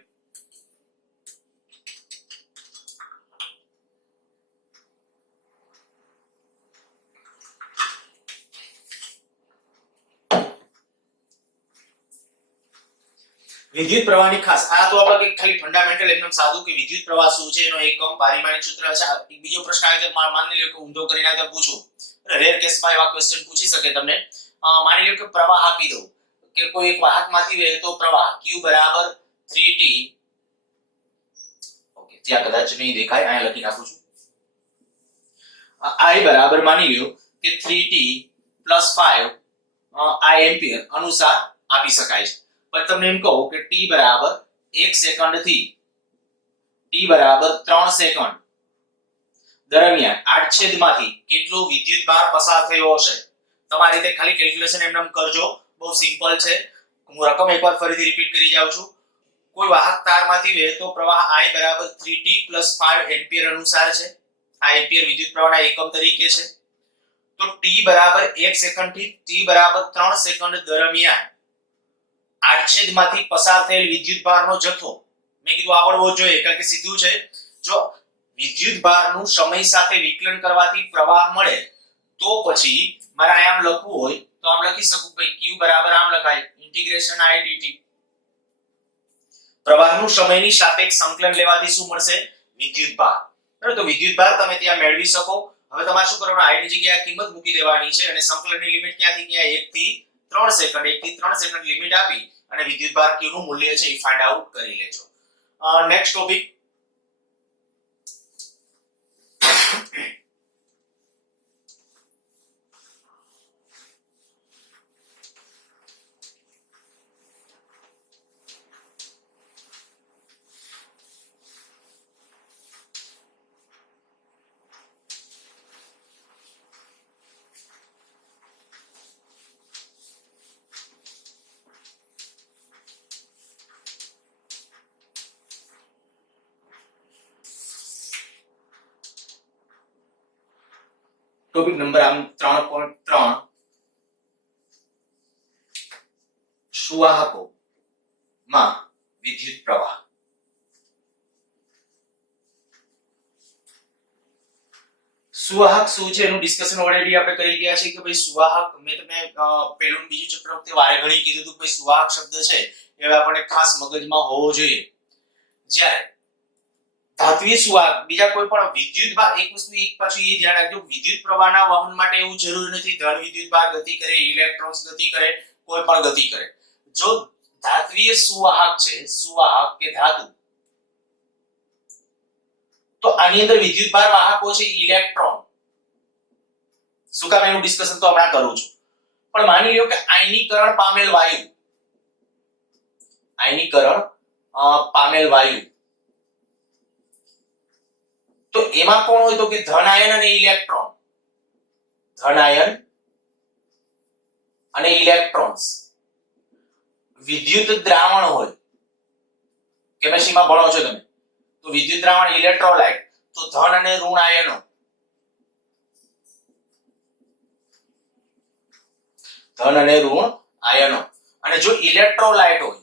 વિદ્યુત પ્રવાહની ખાસ આ તો આપણે ખાલી ફંડામેન્ટલ એકદમ સાદું કે વિદ્યુત પ્રવાહ શું છે એનો એકમ પારિમાણિક સૂત્ર છે. એક બીજો પ્રશ્ન આવે છે, માની લો કે ઊંધો કરીને આ પૂછું, રેર કેસમાં એવા ક્વેશ્ચન પૂછી શકે તમને. માની લો કે પ્રવાહ આપી દઉં કે કોઈ એક વાહકમાંથી વહેતો પ્રવાહ Q બરાબર 3t, ઓકે ત્યાં કદાચ નહીં દેખાય, અહીંયા લખી નાખું છું. I બરાબર માની લો કે 3t + 5 I એમ્પિયર અનુસાર આપી શકાય છે. પણ તમને એમ કહું કે t બરાબર 1 સેકન્ડ થી t બરાબર 3 સેકન્ડ દરમિયાન આડછેદમાંથી કેટલો વિદ્યુત ભાર પસાર થયો હશે. તમારી રીતે ખાલી કેલ્ક્યુલેશન એમનેમ કરજો, બહુ સિમ્પલ છે. હું રકમ એકવાર ફરીથી રિપીટ કરી જાઉં છું. કોઈ વાહક તારમાંથી વહેતો પ્રવાહ I બરાબર 3t + 5 એમ્પિયર અનુસાર છે. આ એમ્પિયર વિદ્યુત પ્રવાહના એકમ તરીકે છે. તો t બરાબર 1 સેકન્ડ થી t બરાબર 3 સેકન્ડ દરમિયાન આડછેદમાંથી પસાર થયેલ વિદ્યુત ભારનો જથ્થો, મેં કીધું આવડવો જોઈએ કારણ કે સીધું છે. જો વિદ્યુત ભારનું સમય સાથે વિકલન કરવાથી પ્રવાહ મળે તો પછી મારે આમ લખવું હોય તો આમ લખી શકું ભાઈ q બરાબર આમ લખાય ઇન્ટિગ્રેશન I dt. પ્રવાહનું સમયની સાપેક્ષ સંકલન લેવાથી શું મળશે? વિદ્યુત ભાર. બરાબર, તો વિદ્યુત ભાર તમે ત્યાં મેળવી શકો. હવે તમારે શું કરવાનું? I ની જગ્યાએ કિંમત મૂકી દેવાની છે અને સંકલનની લિમિટ ક્યાંથી ક્યાં 1 થી 3 સેકન્ડ, 1 થી 3 સેકન્ડ લિમિટ આપી અને વિદ્યુત ભાર q નું મૂલ્ય છે એ ફાઇન્ડ આઉટ કરી લેજો. નેક્સ્ટ ટોપિક નંબર આમ 3.3 સુવાહકો માં વિદ્યુત પ્રવાહ. સુવાહક શું છે એનું ડિસ્કશન ઓલરેડી આપણે કરી ગયા છે કે ભાઈ સુવાહક, મેં તમને પહેલું બીજું ચેપ્ટર વખતે વારે ઘણી કીધું હતું ભાઈ સુવાહક શબ્દ છે એ આપણે ખાસ મગજમાં હોવો જોઈએ. જ્યારે ધાત્વિય સુવાહક બીજા કોઈ પણ વિદ્યુત ભાર, એક વસ્તુ એક પાછું એ ધ્યાન રાખજો, વિદ્યુત પ્રવાહના વહન માટે એવું જરૂરી નથી ધન વિદ્યુત ભાર ગતિ કરે, ઇલેક્ટ્રોન્સ ગતિ કરે, કોઈ પણ ગતિ કરે. જો ધાત્વિય સુવાહક છે, સુવાહક કે ધાતુ, તો આની અંદર વિદ્યુત ભાર વાહકો છે ઇલેક્ટ્રોન. શું કામ એનું ડિસ્કશન તો હમણાં કરું છું. પણ માની લો કે આયનીકરણ પામેલ વાયુ, આયનીકરણ પામેલ વાયુ, તો એમાં કોણ હોય તો કે ધન આયન અને ઇલેક્ટ્રોન, ધન આયન અને ઇલેક્ટ્રોન્સ. વિદ્યુત દ્રાવણ હોય, કેમિસ્ટ્રીમાં ભણો છો તમે, તો વિદ્યુત દ્રાવણ ઇલેક્ટ્રોલાઇટ, તો ધન અને ઋણ આયનો, ધન અને ઋણ આયનો. અને જો ઇલેક્ટ્રોલાઇટ હોય,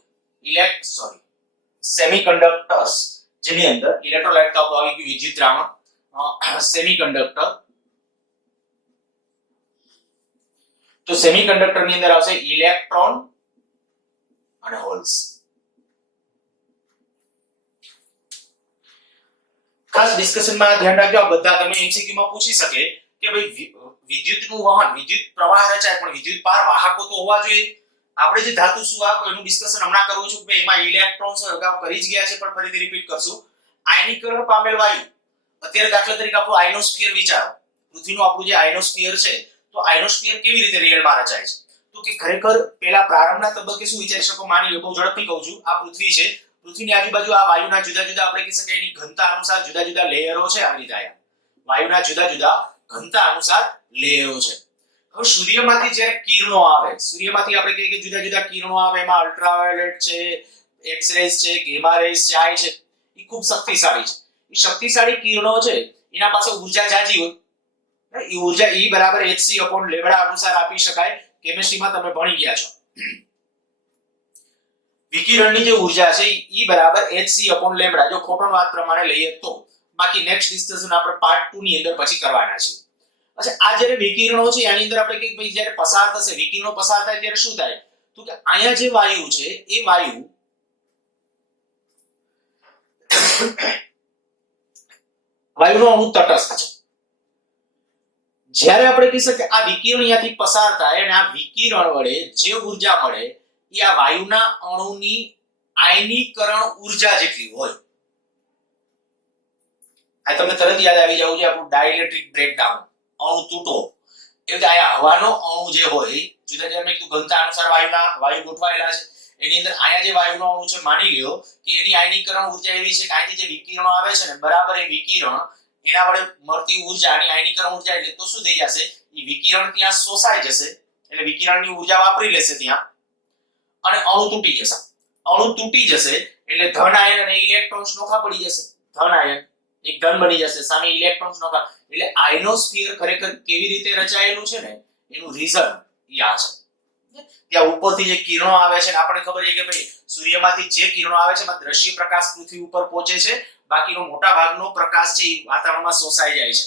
સેમિકન્ડક્ટર્સ, જેની અંદર ઇલેક્ટ્રોલાઇટ તો આવી ગયું વિદ્યુત દ્રાવણ, સેમીકન્ડક્ટર. તો સેમીકન્ડક્ટર ની અંદર આવશે ઇલેક્ટ્રોન અને હોલ્સ. ખાસ ડિસ્કશનમાં ધ્યાન રાખજો, આ બધા તમે એમસીક્યુ માં પૂછી શકે કે ભાઈ વિદ્યુતનું વહન, વિદ્યુત પ્રવાહ રચાય પણ વિદ્યુત પાર વાહકો તો હોવા જોઈએ. આપણે જે ધાતુ સુવાહકો એનું ડિસ્કશન હમણાં કરું છું કે એમાં ઇલેક્ટ્રોન્સ અગાઉ કરી જ ગયા છે પણ ફરીથી રિપીટ કરશું. આયનીકરણ પામેલ વાયુ, અત્યારે દાખલા તરીકે આપણું આયનોસ્ફિયર વિચારો, પૃથ્વીનું આપણું જે આયનોસ્ફિયર છે, તો આયનોસ્ફિયર કેવી રીતે રિયલમાં રચાય છે? તો કે ખરેખર પેલા પ્રારંભના તબક્કે શું વિચારી શકો, માની લો બહુ ઝડપથી કહું છું, આ પૃથ્વી છે, પૃથ્વીની આજુબાજુ આ વાયુના જુદા જુદા આપણે કહી શકીએ એની ઘનતા અનુસાર જુદા જુદા લેયરો છે. આવી રીતે આયા વાયુના જુદા જુદા ઘનતા અનુસાર લેયરો છે. હવે સૂર્યમાંથી જ્યારે કિરણો આવે, સૂર્યમાંથી આપણે કહીએ કે જુદા જુદા કિરણો આવે, એમાં અલ્ટ્રાવાયોલેટ છે, એક્સ રેઝ છે, ગેમા રેઝ છે, આઈ છે, એ ખૂબ શક્તિશાળી છે. એ શક્તિશાળી કિરણો છે એના પાસે ઊર્જા જાજી હોય, એ ઊર્જા E બરાબર hc/λ અનુસાર આપી શકાય. કેમિસ્ટ્રીમાં તમે ભણી ગયા છો. વિકિરણની જે ઊર્જા છે E બરાબર hc/λ, જો ફોટોન વાત પ્રમાણે લઈએ તો. બાકી નેક્સ્ટ ડિસ્કશન આપણે પાર્ટ 2 ની અંદર પછી કરવાના છે. અચ્છા, આ જ્યારે વિકિરણો છે આની અંદર આપણે કહીએ ભાઈ જ્યારે પસાર થશે, વિકિરણો પસાર થાય ત્યારે શું થાય? તો કે અહીંયા જે વાયુ છે એ વાયુ વાયુનો અણુ તટસ્થ છે. જ્યારે આપણે કહી શકીએ આ વિકિરણ અહીંયાથી પસાર થાય અને આ વિકિરણ વડે જે ઊર્જા મળે એ આ વાયુના અણુની આયનીકરણ ઊર્જા જેટલી હોય. આ તમને તરત યાદ આવી જવું છે આપણું ડાઇલેક્ટ્રિક બ્રેકડાઉન, અણુ તૂટો. એટલે કે આ હવાનો અણુ જે હોય, જુદા જુદા મેં કીધું ઘનતા અનુસાર વાયુ ગોઠવાયેલા છે, એની અંદર આયા જે વાયુનો અણુ છે, માની લ્યો કે એની આયનીકરણ ઊર્જા એવી છે કે અહીંથી જે વિકિરણો આવે છે ને બરાબર એ વિકિરણ એના વડે મળતી ઊર્જા આની આયનીકરણ ઊર્જા એટલે તો શું થઈ જશે? એ વિકિરણ ત્યાં શોષાઈ જશે, એટલે વિકિરણની ઊર્જા વાપરી લેશે ત્યાં અને અણુ તૂટી જશે. અણુ તૂટી જશે એટલે ધન આયન અને ઇલેક્ટ્રોન્સ નોખા પડી જશે. ધન આયન એક ધન બની જશે, સામે ઇલેક્ટ્રોન્સ નોખા. એટલે આયનોસ્ફિયર ખરેખર કેવી રીતે રચાયેલું છે ને એનું રીઝન આ છે. ત્યાં ઉપરથી જે કિરણો આવે છે, આપણને ખબર છે કે ભાઈ સૂર્યમાંથી જે કિરણો આવે છે એમાં દ્રશ્ય પ્રકાશ પૃથ્વી ઉપર પહોંચે છે, બાકીનો મોટા ભાગનો પ્રકાશ છે એ વાતાવરણમાં શોષાઈ જાય છે.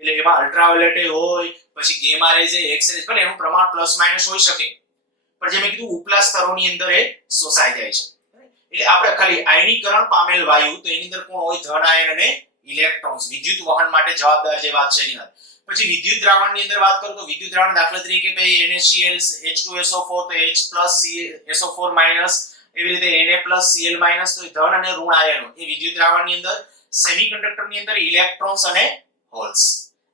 એટલે એમાં અલ્ટ્રાવાયોલેટ હોય, પછી ગેમા રેઝ, એક્સ રેઝ, ભલે એનું પ્રમાણ પ્લસ માઇનસ હોઈ શકે, પણ જે મેં કીધું ઉપલા સ્તરોની અંદર એ શોષાઈ જાય છે. એટલે આપણે ખાલી આયનીકરણ પામેલ વાયુ, તો એની અંદર કોણ હોય? ધન આયન અને ઇલેક્ટ્રોન્સ, વિદ્યુત વહન માટે જવાબદાર જે વાત છે એની વાત. પછી વિદ્યુત દ્રાવણની અંદર વાત કરું તો વિદ્યુત દ્રાવણ દાખલા તરીકે ભાઈ NaCl, H2SO4 તો H+SO4- એવી રીતે Na+Cl- તો ધન અને ઋણ આયનો એ વિદ્યુત દ્રાવણની અંદર. સેમીકન્ડક્ટરની અંદર ઇલેક્ટ્રોન્સ અને હોલ્સ.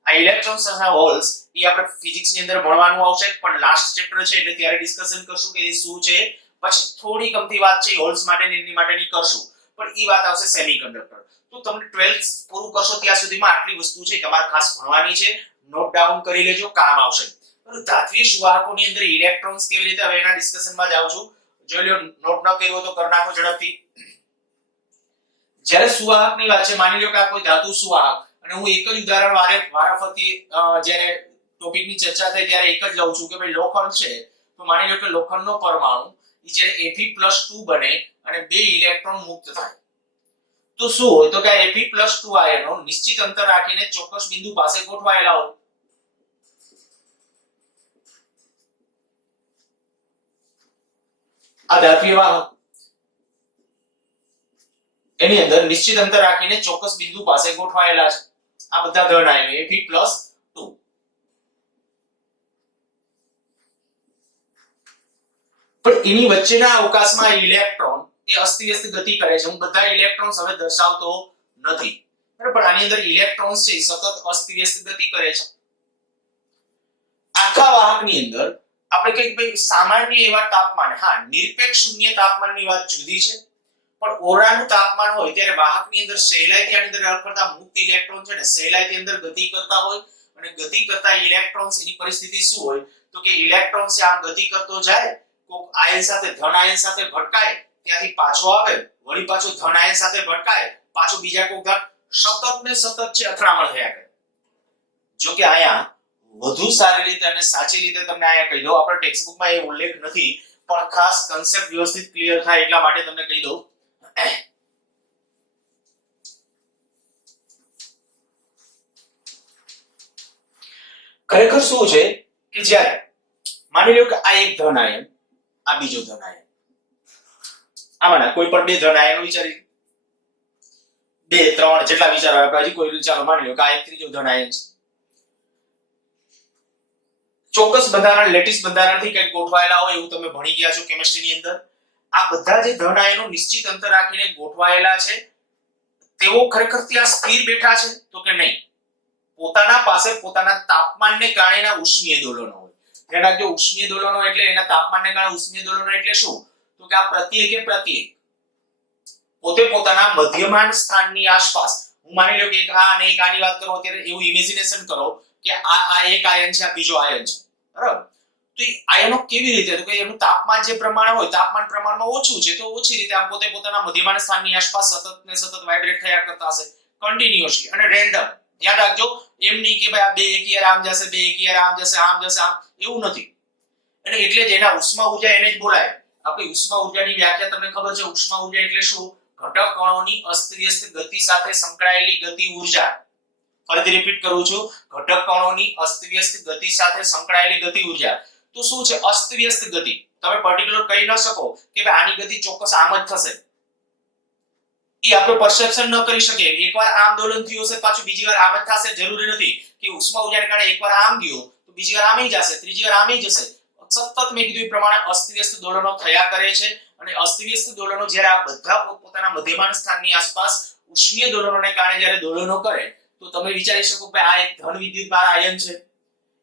આ ઇલેક્ટ્રોન્સ અને હોલ્સ એ આપણે ફિઝિક્સની અંદર ભણવાનું આવશે, પણ લાસ્ટ ચેપ્ટર છે એટલે ત્યારે ડિસ્કશન કરશું કે એ શું છે. પછી થોડી ગમતી વાત છે હોલ્સ માટેની, એની માટેની કરશું, પણ એ વાત આવશે સેમીકન્ડક્ટર. તો તમને 12th પૂરું કરશો ત્યાં સુધીમાં આટલી વસ્તુ છે તમારે ખાસ ભણવાની છે, નોટ ડાઉન કરી લેજો, કામ આવશે. ધાત્વિક સુવાહકોની અંદર ઇલેક્ટ્રોન્સ કેવી રીતે, હવે એના ડિસ્કશનમાં જાઉં છું. જોઈ લો, નોટ ન કર્યો તો કરી નાખો ઝડપથી. જ્યારે સુવાહકની વાત છે, માની લો કે આ કોઈ ધાતુ સુવાહક, અને હું એક જ ઉદાહરણ વારાફરતી જ્યારે ટોપિકની ચર્ચા થાય ત્યારે એક જ લઉં છું કે ભાઈ લોખંડ છે, તો માની લો કે લોખંડનો પરમાણુ જ્યારે Fe+2 બને અને 2 ઇલેક્ટ્રોન મુક્ત થાય, તો શું હોય? તો કે Fe+2 આયનો નિશ્ચિત અંતર રાખીને ચોક્કસ બિંદુ પાસે ગોઠવાયેલા હોય. આ ધાત્વિક વાહક એની અંદર નિશ્ચિત અંતર રાખીને ચોક્કસ બિંદુ પાસે ગોઠવાયેલા છે. આ બધા ધન આયનો Fe+2. પણ એની વચ્ચેના અવકાશમાં ઇલેક્ટ્રોન એ અસ્તવ્યસ્ત ગતિ કરે છે. હું બધા ઇલેક્ટ્રોન્સ હવે દર્શાવતો નથી, બરાબર, પણ આની અંદર ઇલેક્ટ્રોન્સ છે સતત અસ્તવ્યસ્ત ગતિ કરે છે. આખા વાહકની અંદર આપણે કહીએ ભાઈ સામાન્ય એવા તાપમાન, હા નિરપેક્ષ શૂન્ય તાપમાનની વાત જુદી છે, પણ ઓરડાનું તાપમાન હોય ત્યારે વાહકની અંદર સહેલાઈથી આની અંદર કરતા મુક્ત ઇલેક્ટ્રોન છે ને સહેલાઈથી અંદર ગતિ કરતા હોય, અને ગતિ કરતા ઇલેક્ટ્રોન્સ એની પરિસ્થિતિ શું હોય? તો કે ઇલેક્ટ્રોન છે આમ ગતિ કરતો જાય, કોક આયન સાથે ધન આયન સાથે ભટકાય, ત્યાંથી પાછો આવે, વળી પાછો ધન આયન સાથે ભટકાય, પાછો બીજા કોક સતત ને સતત છે અથડામણ થયા કરે. જો કે આયા વધુ સારી રીતે અને સાચી રીતે તમને આયા કહી દઉં, આપણા ટેક્સ્ટ બુકમાં એ ઉલ્લેખ નથી, પણ ખાસ કન્સેપ્ટ વ્યવસ્થિત ક્લિયર થાય એટલા માટે તમને કહી દઉં. ખરેખર શું છે કે જ્યારે માની લો કે આ એક ધન આયન, આ બીજો ધન આયન, આમાંના કોઈ પણ બે ધન આયનો વિચારી, 2 3 જેટલા વિચારો આપણે હજી કોઈ, ચાલો માની લો કે આ એક ત્રીજો ધન આયન છે. ચોક્કસ બંધારણ, લેટિસ બંધારણથી કંઈક ગોઠવાયેલા હોય એવું તમે ભણી ગયા છો કેમિસ્ટ્રીની અંદર. આ બધા જે ધન આયનો નિશ્ચિત અંતર રાખીને ગોઠવાયેલા છે તેઓ ખરેખર ત્યાં સ્થિર બેઠા છે તો કે નહીં? પોતાના પાસે પોતાના તાપમાનને કારણેના ઉષ્મીય દોલનો હોય. ધ્યાન રાખજો, ઉષ્મીય દોલનો એટલે એના તાપમાનને કારણે ઉષ્મીય દોલનો એટલે શું? તો કે આ પ્રત્યેક પોતે પોતાના મધ્યમાન સ્થાનની આસપાસ, હું માની લો કે એક આ અને એક આની વાત કરો ત્યારે એવું ઇમેજિનેશન કરો કે આ એક આયન છે, આ બીજો આયન છે, બરાબર? તો એ આયનો કેવી રીતે? તો કે એનું તાપમાન જે પ્રમાણે હોય, તાપમાન પ્રમાણમાં ઓછું છે તો ઓછી રીતે આ પોતે પોતાના મધ્યમાન સ્થાનની આસપાસ સતત ને સતત વાઇબ્રેટ થયા કરતા હશે કન્ટિન્યુઅસલી અને રેન્ડમ. ધ્યાન રાખજો, એમ નહીં કે ભાઈ આ બે એકીયાર આમ જશે, બે એકીયાર આમ જશે, આમ જશે, આમ, એવું નથી. અને એટલે જ એના ઉષ્મા ઊર્જા એને જ બોલાય. આપણી ઉષ્મા ઊર્જાની વ્યાખ્યા તમને ખબર છે? ઉષ્મા ઊર્જા એટલે શું? ઘટક કણોની અસ્તવ્યસ્ત ગતિ સાથે સંકળાયેલી ગતિ ઊર્જા. ફરીથી રિપીટ કરું છું, ઘટક કણોની અસ્તવ્યસ્ત ગતિ સાથે સંકળાયેલી ગતિ ઊર્જા. તો શું છે અસ્તવ્યસ્ત ગતિ? તમે પર્ટિક્યુલર કહી ન શકો કે ભાઈ આની ગતિ ચોક્કસ આમ જ થશે, એ આપણે પરસેપ્શન ન કરી શકીએ. એકવાર આમ દોલન થયું હશે પાછું બીજી વાર આમ જ થશે જરૂરી નથી કે ઉષ્મા ઊર્જાને કારણે એકવાર આમ ગયો તો બીજી વાર આમ જ જશે, ત્રીજી વાર આમ જ જશે. સતત મેં કીધું એ પ્રમાણે અસ્તવ્યસ્ત દોલનો થયા કરે છે. અને અસ્તવ્યસ્ત દોલનો જ્યારે આ બધા પોતાના મધ્યમાન સ્થાનની આસપાસ ઉષ્મીય દોલનોને કારણે જ્યારે દોલનો કરે તો તમે વિચારી શકો કે આ એક ધન વિદ્યુતભાર આયન છે,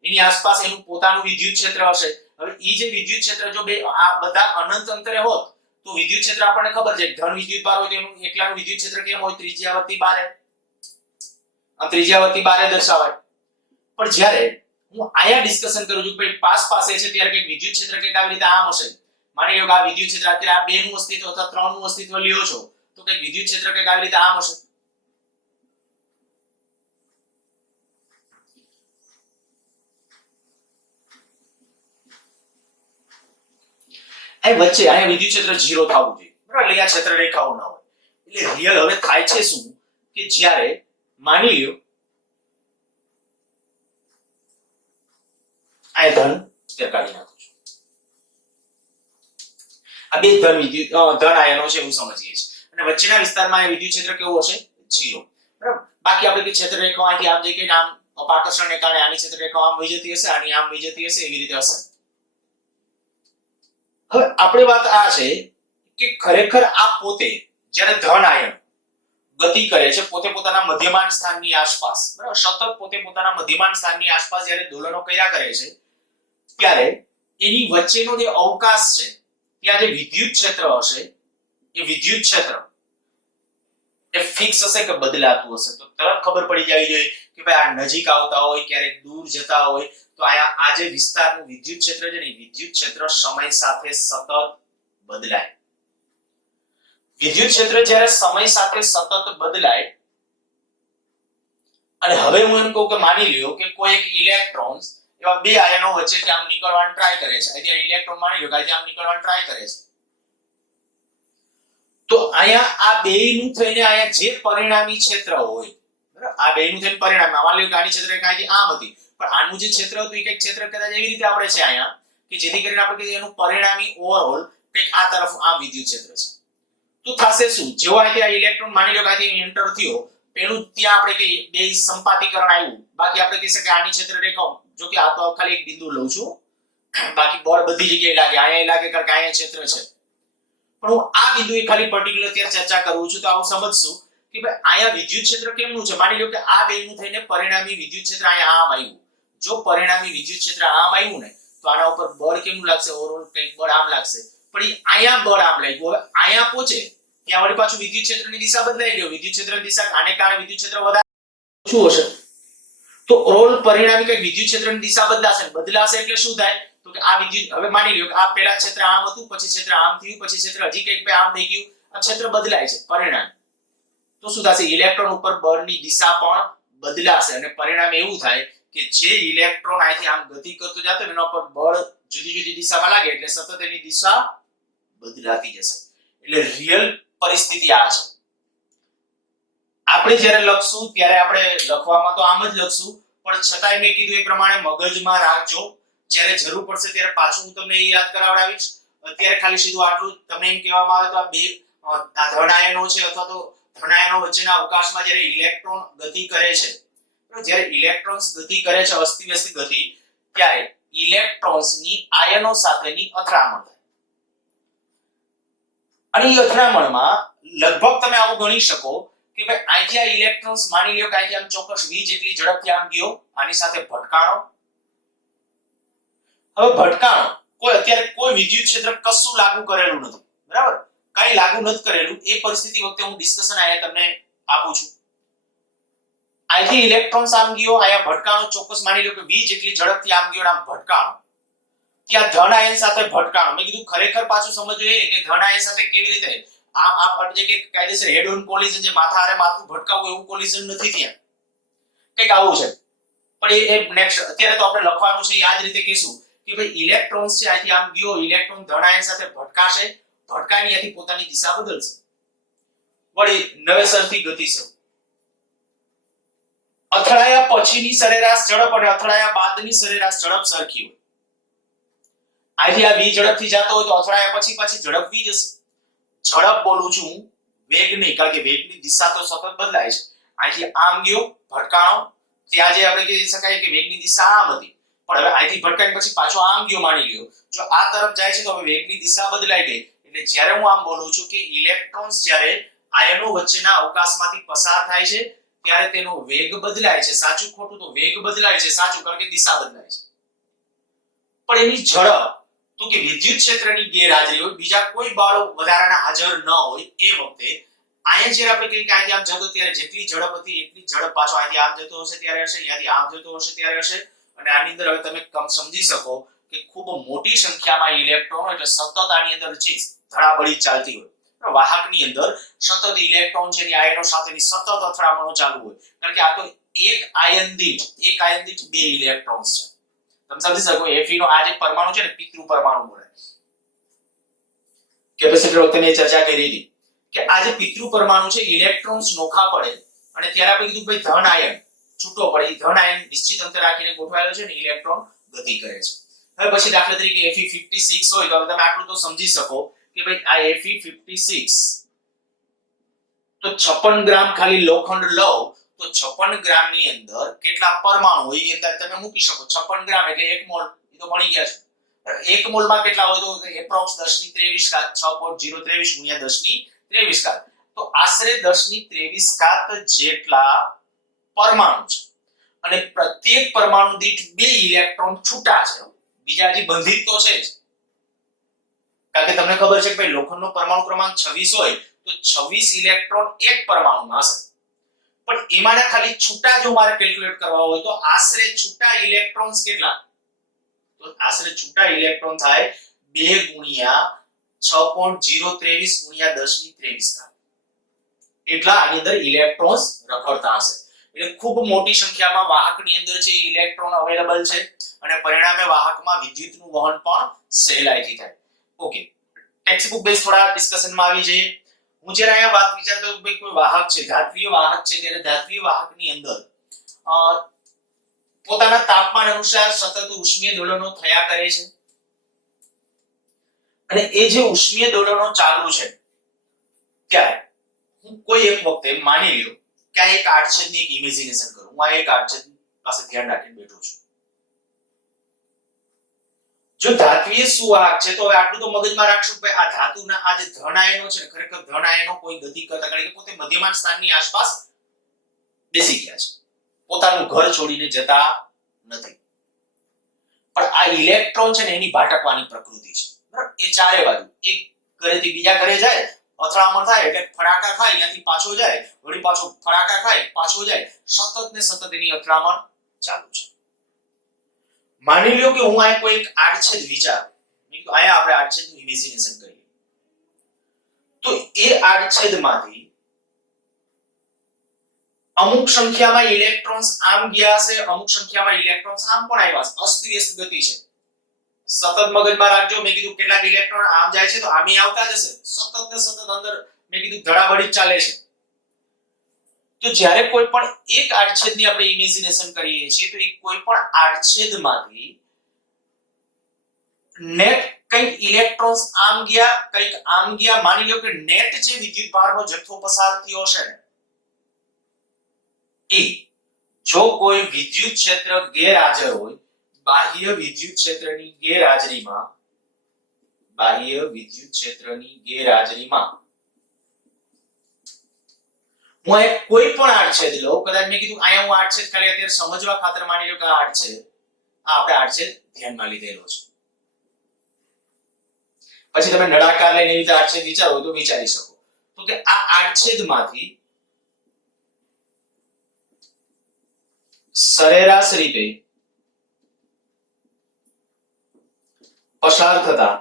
એની આસપાસ એનું પોતાનું વિદ્યુત ક્ષેત્ર હશે. હવે એ જે વિદ્યુત ક્ષેત્ર જો બે આ બધા અનંત અંતરે હોત તો વિદ્યુત ક્ષેત્ર આપણને ખબર છે ધન વિદ્યુતભાર હોય તો એનું એકલાનું વિદ્યુત ક્ષેત્ર કેમ હોય? ત્રિજ્યાવર્તી બારે, આ ત્રિજ્યાવર્તી બારે દર્શાવાય. પણ જ્યારે હું આયા ડિસ્કશન કરું છું કે પાસ પાસે છે ત્યારે કંઈક વિદ્યુત ક્ષેત્ર કંઈક આવી રીતે આમ હશે. માની લો કે આ વિદ્યુત ક્ષેત્ર અત્યારે આ 2 નું અસ્તિત્વ અથવા 3 નું અસ્તિત્વ લ્યો છો તો કંઈક વિદ્યુત ક્ષેત્ર કંઈક આવી રીતે આમ હશે. આ વચ્ચે અહીંયા વિદ્યુત ક્ષેત્ર 0 થવું જોઈએ, બરાબર? એટલે આ ક્ષેત્ર રેખાઓ ના હોય. એટલે રિયલ હવે થાય છે શું કે જ્યારે માની લ્યો આ ધન કાઢી નાખું છું, આ બે ધન આયનો છે એવું સમજીએ છીએ અને વચ્ચેના વિસ્તારમાં આ વિદ્યુત ક્ષેત્ર કેવું હશે? 0, બરાબર? બાકી આપણે કે ક્ષેત્ર રેખાઓ અહીંથી આમ જઈ કે આમ અપાકર્ષણને કારણે આની ક્ષેત્ર રેખાઓ આમ વહી જતી હશે, આની આમ વહી જતી હશે, એવી રીતે હશે. હવે આપણે વાત આ છે કે ખરેખર આ પોતે જ્યારે ધન આયન ગતિ કરે છે પોતે પોતાના મધ્યમાન સ્થાનની આસપાસ, બરાબર? સતત પોતે પોતાના મધ્યમાન સ્થાનની આસપાસ જ્યારે દોલનો કર્યા કરે છે ત્યારે એની વચ્ચેનો જે અવકાશ છે ત્યાં જે વિદ્યુત ક્ષેત્ર હશે એ વિદ્યુત ક્ષેત્ર એ ફિક્સ હશે કે બદલાતું હશે? તો તરત ખબર પડી જવી જોઈએ કે ભાઈ આ નજીક આવતા હોય, ક્યારેક દૂર જતા હોય તો આ જે વિસ્તારનું વિદ્યુત ક્ષેત્ર છે ને વિદ્યુત ક્ષેત્ર સમય સાથે સતત બદલાય. વિદ્યુત ક્ષેત્ર જ્યારે સમય સાથે સતત બદલાય અને હવે હું એમ કહું કે માની લ્યો કે કોઈ એક ઇલેક્ટ્રોન એવા બે આયનો વચ્ચેથી આમ નીકળવાનું ટ્રાય કરે છે, અહીંથી ઇલેક્ટ્રોન માની લ્યો કે અહીંથી આમ નીકળવાનું ટ્રાય કરે છે તો અહીંયા આ બેયનું થઈને અહીંયા જે પરિણામી ક્ષેત્ર હોય, બરાબર? આ બેયનું થઈને પરિણામી, માની લ્યો કે આની ક્ષેત્ર રેખા અહીંથી આમ હતી પણ આનું જે ક્ષેત્ર હતું એ કંઈક ક્ષેત્ર કદાચ એવી રીતે આપણે છે અહીંયા કે જેથી કરીને આપણે કહીએ એનું પરિણામી ઓવરઓલ કંઈક આ તરફ આમ વિદ્યુત ક્ષેત્ર છે. તો થશે શું? જેવો અહીંથી આ ઇલેક્ટ્રોન માની લો કે અહીંથી એન્ટર થયો, પેલું ત્યાં આપણે કહીએ બે સંપાતીકરણ આવ્યું, બાકી આપણે કહી શકીએ આની ક્ષેત્ર રેખા, જો કે આ તો ખાલી એક બિંદુ લઉં છું, બાકી બળ બધી જગ્યાએ લાગે, અહીંયા લાગે કારણ કે અહીંયા ક્ષેત્ર છે. પણ હું આ બિંદુએ ખાલી પર્ટિક્યુલર ત્યારે ચર્ચા કરું છું તો આવું સમજશું કે ભાઈ અહીંયા વિદ્યુત ક્ષેત્ર કેમનું છે. માની લો કે આ બેયનું થઈને પરિણામી વિદ્યુત ક્ષેત્ર અહીંયા આમ આવ્યું. જો પરિણામી વિદ્યુત ક્ષેત્ર આમ આવ્યું ને તો આના ઉપર બળ કેમનું લાગશે? ઓવરઓલ કંઈક બળ આમ લાગશે. પણ અહીંયા બળ આમ લાગ્યું, હવે અહીંયા પહોંચે ત્યાં વળી પાછું વિદ્યુત ક્ષેત્રની દિશા બદલાઈ ગઈ. વિદ્યુત ક્ષેત્રની દિશા આને કારણે વિદ્યુત ક્ષેત્ર વધારે ઓછું હશે તો ઓવરઓલ પરિણામી કંઈક વિદ્યુત ક્ષેત્રની દિશા બદલાશે. બદલાશે એટલે શું થાય? તો કે આ વિદ્યુત, હવે માની લ્યો કે આ પહેલા ક્ષેત્ર આમ હતું, પછી ક્ષેત્ર આમ થયું, પછી ક્ષેત્ર હજી કંઈક આમ થઈ ગયું, આ ક્ષેત્ર બદલાય છે પરિણામ. તો શું થશે? ઇલેક્ટ્રોન ઉપર બળની દિશા પણ બદલાશે અને પરિણામ એવું થાય કે જે ઇલેક્ટ્રોન અહીંથી આમ ગતિ કરતો જતો એના ઉપર બળ જુદી જુદી દિશામાં લાગે એટલે સતત એની દિશા બદલાતી જશે. એટલે રિયલ પરિસ્થિતિ આ છે. આપણે જ્યારે લખશું ત્યારે આપણે લખવામાં તો આમ જ લખશું પણ છતાંય મેં કીધું એ પ્રમાણે મગજમાં રાખજો, જ્યારે જરૂર પડશે ત્યારે પાછું હું તમને એ યાદ કરાવડાવીશ. અત્યારે ખાલી સીધું આટલું તમને એમ કહેવામાં આવે તો આ બે ધન આયનો છે અથવા તો ધન આયનો વચ્ચેના અવકાશમાં જ્યારે ઇલેક્ટ્રોન ગતિ કરે છે, જ્યારે ઇલેક્ટ્રોન્સ ગતિ કરે છે અસ્તવ્યસ્ત ગતિ, ત્યારે ઇલેક્ટ્રોન્સની આયનો સાથેની અથડામણ થાય. અને એ અથડામણમાં લગભગ તમે આવું ગણી શકો કે ભાઈ અહીંથી આ ઇલેક્ટ્રોન્સ માની લ્યો કે અહીંથી આમ ચોક્કસ v જેટલી ઝડપથી આમ ગયો, આની સાથે ભટકાણો. હવે ભટકાણો કોઈ અત્યારે કોઈ વિદ્યુત ક્ષેત્ર કશું લાગુ કરેલું નથી, બરાબર, કઈ લાગુ નથી કરેલું. એ પરિસ્થિતિ વખતે હું ડિસ્કશન આયા તમને આપું છું. અહીંથી ઇલેક્ટ્રોન્સ આમ ગયો, આયા ભટકાણો, ચોક્કસ માની લો કે v જેટલી ઝડપથી આમ ગયો, આમ ભટકાણો. ત્યાં ધન આયન સાથે ભટકાણો. મેં કીધું ખરેખર પાછું સમજવું એ કે ધન આયન સાથે કેવી રીતે આ જે કે કાયદેસર હેડ ઓન કોલિઝન, જે માથા હારે માથું ભટકાવવું એવું કોલિઝન નથી ત્યાં, કંઈક આવું છે. પણ એ નેક્સ્ટ અત્યારે તો આપણે લખવાનું છે, યાદ રીતે કહીશું કે ભાઈ ઇલેક્ટ્રોન્સ છે અહીંથી આમ ગયો, ઇલેક્ટ્રોન ધન આયન સાથે ભટકાશે, ભટકાઈને અહીંથી પોતાની દિશા બદલશે, વળી નવેસરથી ગતિ છે. અથડાયા પછીની સરેરાશ ઝડપ અને અથડાયા બાદની સરેરાશ ઝડપ સરખી હોય. અહીંથી આ v ઝડપથી જતો હોય તો અથડાયા પછી પાછી ઝડપ v જશે. ઝડપ બોલું છું, વેગ નહીં, કારણ કે વેગની દિશા તો સતત બદલાય છે. અહીંથી આમ ગયો, ભટકાણો, ત્યાં જે આપણે કહી શકાય કે વેગની દિશા આમ હતી, પણ હવે અહીંથી ભટકાઈને પછી પાછો આમ ગયો માની લ્યો, જો આ તરફ જાય છે તો હવે વેગની દિશા બદલાઈ ગઈ. એટલે જ્યારે હું આમ બોલું છું કે ઇલેક્ટ્રોન્સ જ્યારે આયનો વચ્ચેના અવકાશમાંથી પસાર થાય છે ત્યારે તેનો વેગ બદલાય છે. સાચું ખોટું? તો વેગ બદલાય છે, સાચું, કારણ કે દિશા બદલાય છે. પણ એની ઝડપ તો કે વિદ્યુત ક્ષેત્રની ગેરહાજરી હોય, બીજા કોઈ બળો વધારાના હાજર ન હોય એ વખતે અહીંયા જ્યારે આપણે કહીએ કે અહીંથી આમ જતો ત્યારે જેટલી ઝડપ હતી એટલી ઝડપ પાછો અહીંથી આમ જતો હશે ત્યારે હશે, અહીંયાથી આમ જતો હશે ત્યારે હશે. અને આની અંદર હવે તમે સમજી શકો કે ખૂબ મોટી સંખ્યામાં ઇલેક્ટ્રોન, એટલે સતત આની અંદર છે ધડાબડી ચાલતી હોય. વાહકની અંદર સતત ઇલેક્ટ્રોન છે એની આયનો સાથેની સતત અથડામણો ચાલુ હોય, કારણ કે આ તો એક આયન દીઠ બે ઇલેક્ટ્રોન્સ છે. તમે સમજી શકો Fe નો આ જે પરમાણુ છે ને, પિતૃ પરમાણુ બોલાય. કેપેસિટર વખતે મેં ચર્ચા કરી હતી કે આ જે પિતૃ પરમાણુ છે ઇલેક્ટ્રોન્સ નોખા પડે અને ત્યારે આપણે કીધું ભાઈ ધન આયન છૂટો પડે. ધન આયન નિશ્ચિત અંતર રાખીને ગોઠવાયેલો છે ને ઇલેક્ટ્રોન ગતિ કરે છે. હવે પછી દાખલા તરીકે Fe56 હોય તો તમે આટલું તો સમજી શકો કે ભાઈ આ Fe56 તો 56 ગ્રામ ખાલી લોખંડ લો તો 56 ગ્રામ ની અંદર કેટલા પરમાણુ હોય એ અંદર તમે મૂકી શકો. 56 ગ્રામ એટલે 1 મોલ, એ તો ભણી ગયા છે. 1 મોલ માં કેટલા હોય તો એપ્રોક્સ 10 ની 23 ઘાત 6.023 ગુણ્યા 10 ની 23 ઘાત, તો આશરે 10 ની 23 ઘાત જેટલા પરમાણુ છે. અને પ્રત્યેક પરમાણુ દીઠ 2 ઇલેક્ટ્રોન છૂટા છે, બીજા હજી બંધિત તો છે જ. કારણ કે તમને ખબર છે કે ભાઈ લોખંડનો પરમાણુ ક્રમાંક 26 હોય તો 26 ઇલેક્ટ્રોન એક પરમાણુમાં હશે. પણ એમાંના ખાલી છૂટા જો મારે કેલ્ક્યુલેટ કરવા હોય તો આશરે છૂટા ઇલેક્ટ્રોન્સ કેટલા? તો આશરે છૂટા ઇલેક્ટ્રોન થાય 2 ગુણ્યા 6.023 ગુણ્યા 10 ની 23 ઘાત. એટલા આની અંદર ઇલેક્ટ્રોન્સ રખડતા હશે. એટલે ખૂબ મોટી સંખ્યામાં વાહકની અંદર છે ઇલેક્ટ્રોન અવેલેબલ છે અને પરિણામે વાહકમાં વિદ્યુતનું વહન પણ સહેલાઈથી થાય. ઓકે, ટેક્સ્ટ બુક બેઝ થોડા ડિસ્કશનમાં આવી જઈએ. હું જ્યારે અહીંયા વાત વિચારતો ભાઈ કોઈ વાહક છે, ધાત્વિય વાહક છે, ત્યારે ધાત્વિય વાહકની અંદર પોતાના તાપમાન અનુસાર સતત ઉષ્મીય દોલનો થયા કરે છે. અને એ જે ઉષ્મીય દોલનો ચાલુ છે ત્યારે હું કોઈ એક વખતે માની લ્યો કે આ એક આડછેદની એક ઇમેજિનેશન કરું. હું આ એક આડછેદ પાસે ધ્યાન રાખીને બેઠો છું. જો ધાત્વિય સુવાહક છે તો હવે આટલું તો મગજમાં રાખશું કે આ ધાતુના આ જે ધન આયનો છે, ખરેખર ધન આયનો કોઈ ગતિ કરતા કારણ કે પોતે મધ્યમાન સ્થાનની આસપાસ બેસી ગયા છે, પોતાનું ઘર છોડીને જતા નથી. પણ આ ઇલેક્ટ્રોન છે ને એની ભાટકવાની પ્રકૃતિ છે, બરાબર? એ ચારે બાજુ એક ઘરેથી બીજા ઘરે જાય, અથડામણ થાય એટલે ફડાકા ખાય, ત્યાંથી પાછો જાય, વળી પાછો ફડાકા ખાય, પાછો જાય, સતત ને સતત એની અથડામણ ચાલુ છે. માની લ્યો કે હું આ કોઈ એક આડછેદ વિચારું, મેં કીધું આયા આપણે આડછેદનું ઇમેજિનેશન કરીએ, તો એ આડછેદમાંથી અમુક સંખ્યામાં ઇલેક્ટ્રોન્સ આમ ગયા છે, અમુક સંખ્યામાં ઇલેક્ટ્રોન્સ આમ પણ આવ્યા છે. અસ્તવ્યસ્ત ગતિ છે, સતત મગજમાં રાખજો. મેં કીધું કેટલાક ઇલેક્ટ્રોન આમ જાય છે તો આમ આવતા જશે, સતત ને સતત અંદર મેં કીધું ધડાબડી ચાલે છે. તો જ્યારે કોઈ પણ એક આડછેદની આપણે ઇમેજિનેશન કરીએ છીએ તો એ કોઈ પણ આડછેદમાંથી નેટ કંઈક ઇલેક્ટ્રોન્સ આમ ગયા કંઈક આમ ગયા, માની લો કે નેટ જે વિદ્યુત ભારનો જથ્થો પસાર થયો છે ને એ જો કોઈ વિદ્યુત ક્ષેત્ર ગેરહાજર હોય, બાહ્ય વિદ્યુત ક્ષેત્રની ગેરહાજરીમાં હું એક કોઈ પણ આડછેદ લઉં, કદાચ મેં કીધું અહીંયા હું આડછેદ ખાલી અત્યારે સમજવા ખાતર માની લો કે આ આડછેદ, આ આપણે આડછેદ ધ્યાનમાં લીધેલો છે. પછી તમે નળાકાર લઈને એવી રીતે આડછેદ વિચારો તો વિચારી શકો. તો કે આ આડછેદમાંથી સરેરાશ રીતે પસાર થતા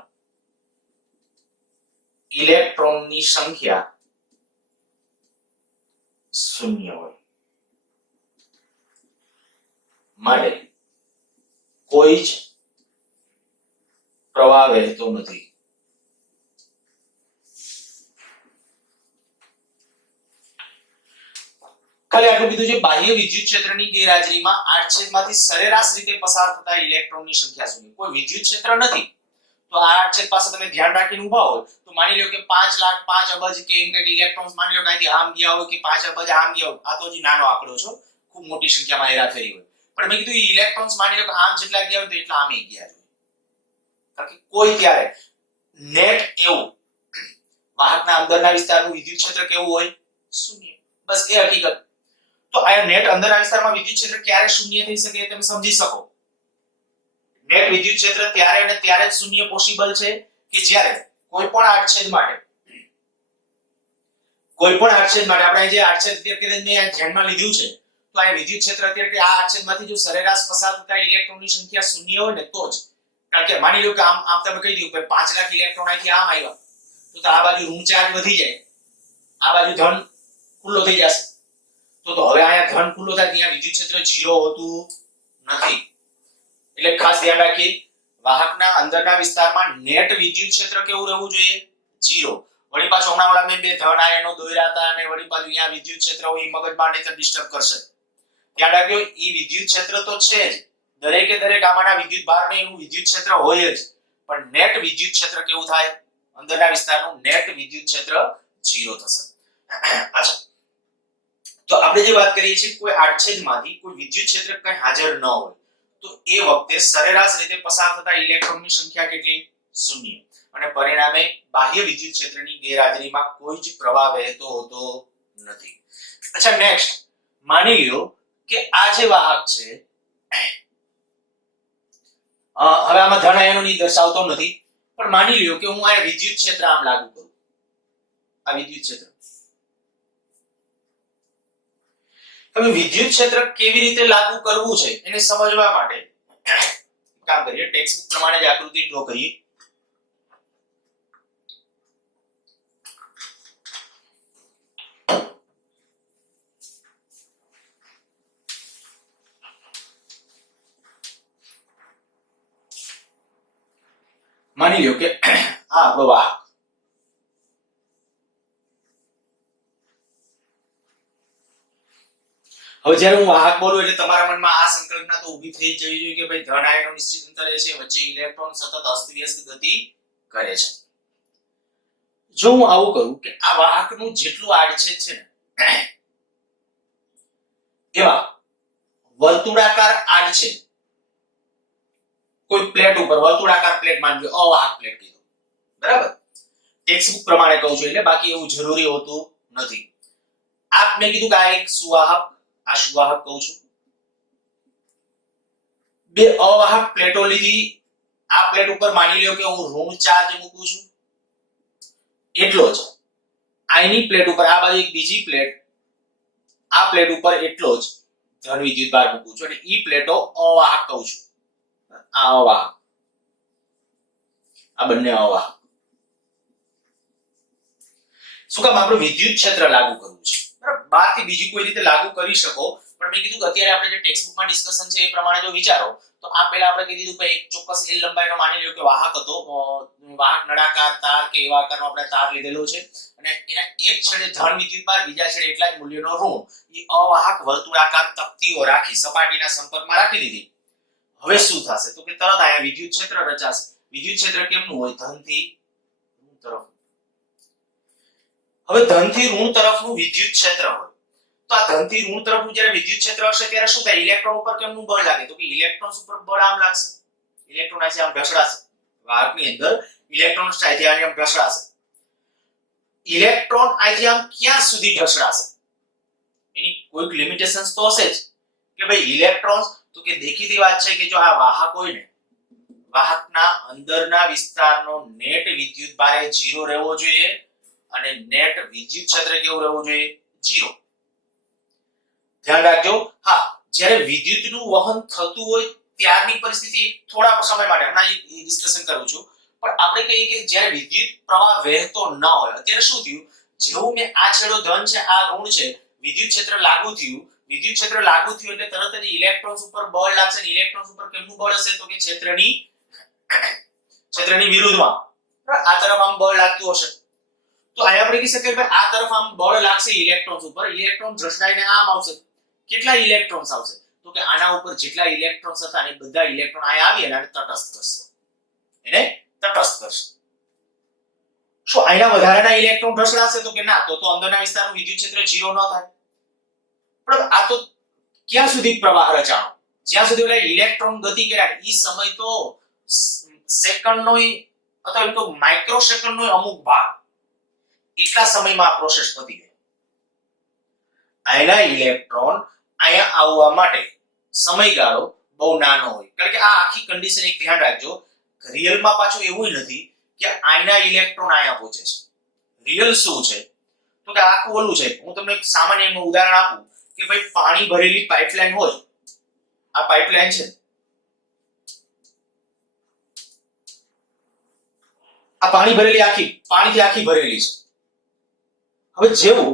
ઇલેક્ટ્રોનની સંખ્યા શૂન્ય હોય માટે કોઈ જ પ્રવાહ વહેતો નથી. ખાલી આટલું કીધું છે, બાહ્ય વિદ્યુત ક્ષેત્રની ગેરહાજરીમાં આડછેદમાંથી સરેરાશ રીતે પસાર થતા ઇલેક્ટ્રોનની સંખ્યા શૂન્ય. કોઈ વિદ્યુત ક્ષેત્ર નથી તો આ આડછેદ પાસે તમે ધ્યાન રાખીને ઊભા હોય તો માની લો કે 5 લાખ 5 અબજ કે એમ કંઈક ઇલેક્ટ્રોન્સ માની લો કે અહીંથી આમ ગયા હોય કે 5 અબજ આમ ગયા હોય. આ તો હજી નાનો આંકડો છે, ખૂબ મોટી સંખ્યામાં હેરાફેરી હોય, પણ મેં કીધું ઇલેક્ટ્રોન્સ માની લો કે આમ જેટલા ગયા હોય તો એટલા આમે ગયા છે. કારણ કે કોઈ ત્યારે નેટ એવું વાહકના અંદરના વિસ્તારનું વિદ્યુત ક્ષેત્ર કેવું હોય? શૂન્ય. બસ એ હકીકત. તો આ નેટ અંદરના વિસ્તારમાં વિદ્યુત ક્ષેત્ર ક્યારે શૂન્ય થઈ શકે તમે સમજી શકો. નેટ વિદ્યુત ક્ષેત્ર ત્યારે અને ત્યારે જ શૂન્ય પોસિબલ છે કે જ્યારે કોઈ પણ આડછેદ માટે આપણે જે આડછેદ અત્યારે મેં ધ્યાનમાં લીધું છે તો આ વિદ્યુત ક્ષેત્ર અત્યારે કે આ આડછેદમાંથી જો સરેરાશ પસાર થતા ઇલેક્ટ્રોનની સંખ્યા શૂન્ય હોય ને તો જ. કારણ કે માની લો કે આમ તમે કહી દીધું કે 5 લાખ ઇલેક્ટ્રોન અહીંથી આમ આવ્યા તો આ બાજુ ઋણ ચાર્જ વધી જાય, આ બાજુ ધન ખુલ્લો થઈ જશે. તો હવે અહીંયા ધન ખુલ્લો થાય ત્યાં વિદ્યુત ક્ષેત્ર 0 હોતું નથી. એટલે ખાસ ધ્યાન રાખીએ, વાહકના અંદરના વિસ્તારમાં નેટ વિદ્યુત ક્ષેત્ર કેવું રહેવું જોઈએ? 0. વળી પાછું હમણાં ઓલા મેં બે ધન આયનો દોર્યા હતા અને વળી પાછું અહીંયા વિદ્યુત ક્ષેત્ર હોય એ મગજમાં નહીં તો ડિસ્ટર્બ કરશે. ધ્યાન રાખજો, ઈ વિદ્યુત ક્ષેત્ર તો છે જ, દરેકે દરેક આમાંના વિદ્યુત ભારને એનું વિદ્યુત ક્ષેત્ર હોય જ, પણ નેટ વિદ્યુત ક્ષેત્ર કેવું થાય? અંદરના વિસ્તારનું નેટ વિદ્યુત ક્ષેત્ર 0 થશે. અચ્છા, તો આપણે જે વાત કરીએ છીએ કોઈ આડછેદમાંથી કોઈ વિદ્યુત ક્ષેત્ર કંઈ હાજર ન હોય તો એ વખતે સરેરાશ રીતે પસાર થતા ઇલેક્ટ્રોનની સંખ્યા કેટલી? શૂન્ય. અને પરિણામે બાહ્ય વિદ્યુત ક્ષેત્રની ગેરહાજરીમાં કોઈ જ પ્રવાહ વહેતો હોતો નથી. અચ્છા, નેક્સ્ટ માની લો કે આ જે વાહક છે, હવે આમાં ધન આયનોની દર્શાવતો નથી, પણ માની લ્યો કે હું આ વિદ્યુત ક્ષેત્ર આમ લાગુ કરું, આ વિદ્યુત ક્ષેત્ર. હવે વિદ્યુત ક્ષેત્ર કેવી રીતે લાગુ કરવું છે એને સમજવા માટે કામ કરીએ, ટેક્સ્ટ બુક પ્રમાણે જ આકૃતિ ડ્રો કરીએ. માની લ્યો કે આ આપણો વાહક, હવે જ્યારે હું વાહક બોલું એટલે તમારા મનમાં આ સંકલ્પના તો ઊભી થઈ જવી જોઈએ કે ભાઈ ધન આયનો નિશ્ચિત અંતરે છે, વચ્ચે ઇલેક્ટ્રોન સતત અસ્તવ્યસ્ત ગતિ કરે છે. જો હું આવું કરું કે આ વાહકનું જેટલું આડછેદ છે ને એવા વર્તુળાકાર આડછેદ કોઈ પ્લેટ ઉપર, વર્તુળાકાર પ્લેટ માની લો, અવાહક પ્લેટ કીધું, બરાબર? ટેક્સ્ટ બુક પ્રમાણે કહું છું એટલે બાકી એવું જરૂરી હોતું નથી. આપ મેં કીધું કે આ એક સુવાહક, આ સુવાહક કહું છું. બે અવાહક પ્લેટો લીધી, આ પ્લેટ ઉપર માની લ્યો કે હું ઋણ ચાર્જ મૂકું છું, એટલો જ આની પ્લેટ ઉપર આ બાજુ એક બીજી પ્લેટ, આ પ્લેટ ઉપર એટલો જ ધન વિદ્યુત ભાર મૂકું છું, એટલે ઈ પ્લેટો અવાહક કહું છું. આ અવાહક, આ બંને અવાહક. શું કામ? આપણે વિદ્યુત ક્ષેત્ર લાગુ કરવું છે, બરાબર? બાકી બીજી કોઈ રીતે લાગુ કરી શકો, પણ મેં કીધું કે અત્યારે આપણે જે ટેક્સ્ટ બુકમાં ડિસ્કશન છે એ પ્રમાણે જો વિચારો તો આ પહેલા આપણે કીધું કે એક ચોક્કસ L લંબાઈનો માની લ્યો કે વાહક હતો, વાહક નળાકાર તાર કે એવા આકારનો આપણે તાર લીધેલો છે, અને એના એક છેડે ધન વિદ્યુતભાર, બીજા છેડે એટલા જ મૂલ્યનો ઋણ, એ અવાહક વર્તુળાકાર તકતીઓ રાખી સપાટીના સંપર્કમાં રાખી દીધી. હવે શું થશે તો કે તરત અહીંયા વિદ્યુત ક્ષેત્ર રચાશે. વિદ્યુત ક્ષેત્ર કેમનું હોય? ધનથી ઋણ તરફ. હવે ધનથી ઋણ તરફનું વિદ્યુત ક્ષેત્ર હોય તો આ ધનથી ઋણ તરફનું જ્યારે વિદ્યુત ક્ષેત્ર હશે ત્યારે શું થાય? ઇલેક્ટ્રોન ઉપર કેમનું બળ લાગે? તો કે ઇલેક્ટ્રોન્સ ઉપર બળ આમ લાગશે. ઇલેક્ટ્રોન આથી આમ ઢસડાશે. વાહકની અંદર ઇલેક્ટ્રોન આથી આમ ઢસડાશે. ઇલેક્ટ્રોન આથી આમ ક્યાં સુધી ઢસડાશે? એની કોઈક લિમિટેશન્સ તો હશે જ કે ભાઈ ઇલેક્ટ્રોન્સ, તો કે દેખીતી વાત છે કે જો આ વાહક હોય ને, વાહકના અંદરના વિસ્તારનો નેટ વિદ્યુત ભાર 0 રહેવો જોઈએ અને નેટ વિદ્યુત ક્ષેત્ર કેવું રહેવું જોઈએ? 0. ધ્યાન રાખજો. હા, જ્યારે વિદ્યુતનું વહન થતું હોય ત્યારની પરિસ્થિતિ થોડા સમય માટે હમણાં એ ડિસ્કશન કરું છું, પણ આપણે કહીએ કે જ્યારે વિદ્યુત પ્રવાહ વહેતો ન હોય, અત્યારે શું થયું? જેવું મેં આ છેડો ધન છે, આ ઋણ છે, વિદ્યુત ક્ષેત્ર લાગુ થયું. વિદ્યુત ક્ષેત્ર લાગુ થયું એટલે તરત જ ઇલેક્ટ્રોન્સ ઉપર બળ લાગશે. ઇલેક્ટ્રોન્સ ઉપર કેમનું બળ હશે? તો કે ક્ષેત્રની વિરુદ્ધમાં આ તરફ આમ બળ લાગતું હશે. તો અહીંયા આપણે કહી શકીએ કે આ તરફ આમ બળ લાગશે ઇલેક્ટ્રોન્સ ઉપર. ઇલેક્ટ્રોન ઢસડાઈને આમ આવશે. કેટલા ઇલેક્ટ્રોન્સ આવશે? તો કે આના ઉપર જેટલા ઇલેક્ટ્રોન્સ હતા એ બધા ઇલેક્ટ્રોન અહીંયા આવી અને તટસ્થ કરશે. એને તટસ્થ કરશે. શું આના વધારાના ઇલેક્ટ્રોન ઢસડાશે? તો કે ના, તો અંદરના વિસ્તારનું વિદ્યુત ક્ષેત્ર 0 ન થાય. પણ આ તો ક્યાં સુધી પ્રવાહ રચાણો? જ્યાં સુધી ઓલા ઇલેક્ટ્રોન ગતિ કર્યા એ સમય તો સેકન્ડનો અથવા એમ તો માઇક્રો સેકન્ડનો અમુક ભાગ, એટલા સમયમાં આ પ્રોસેસ પતી ગઈ. આના ઇલેક્ટ્રોન અહીંયા આવવા માટે સમયગાળો બહુ નાનો હોય. કારણ કે આ આખી કન્ડિશન એક ધ્યાન રાખજો, રિયલમાં પાછું એવું નથી કે આના ઇલેક્ટ્રોન અહીંયા પહોંચે છે. રિયલ શું છે તો કે આખું ઓલું છે. હું તમને એક સામાન્ય ઉદાહરણ આપું કે ભાઈ પાણી ભરેલી પાઇપલાઇન હોય. આ પાઇપલાઇન છે, આ પાણી ભરેલી પાણીથી આખી ભરેલી છે. હવે જેવું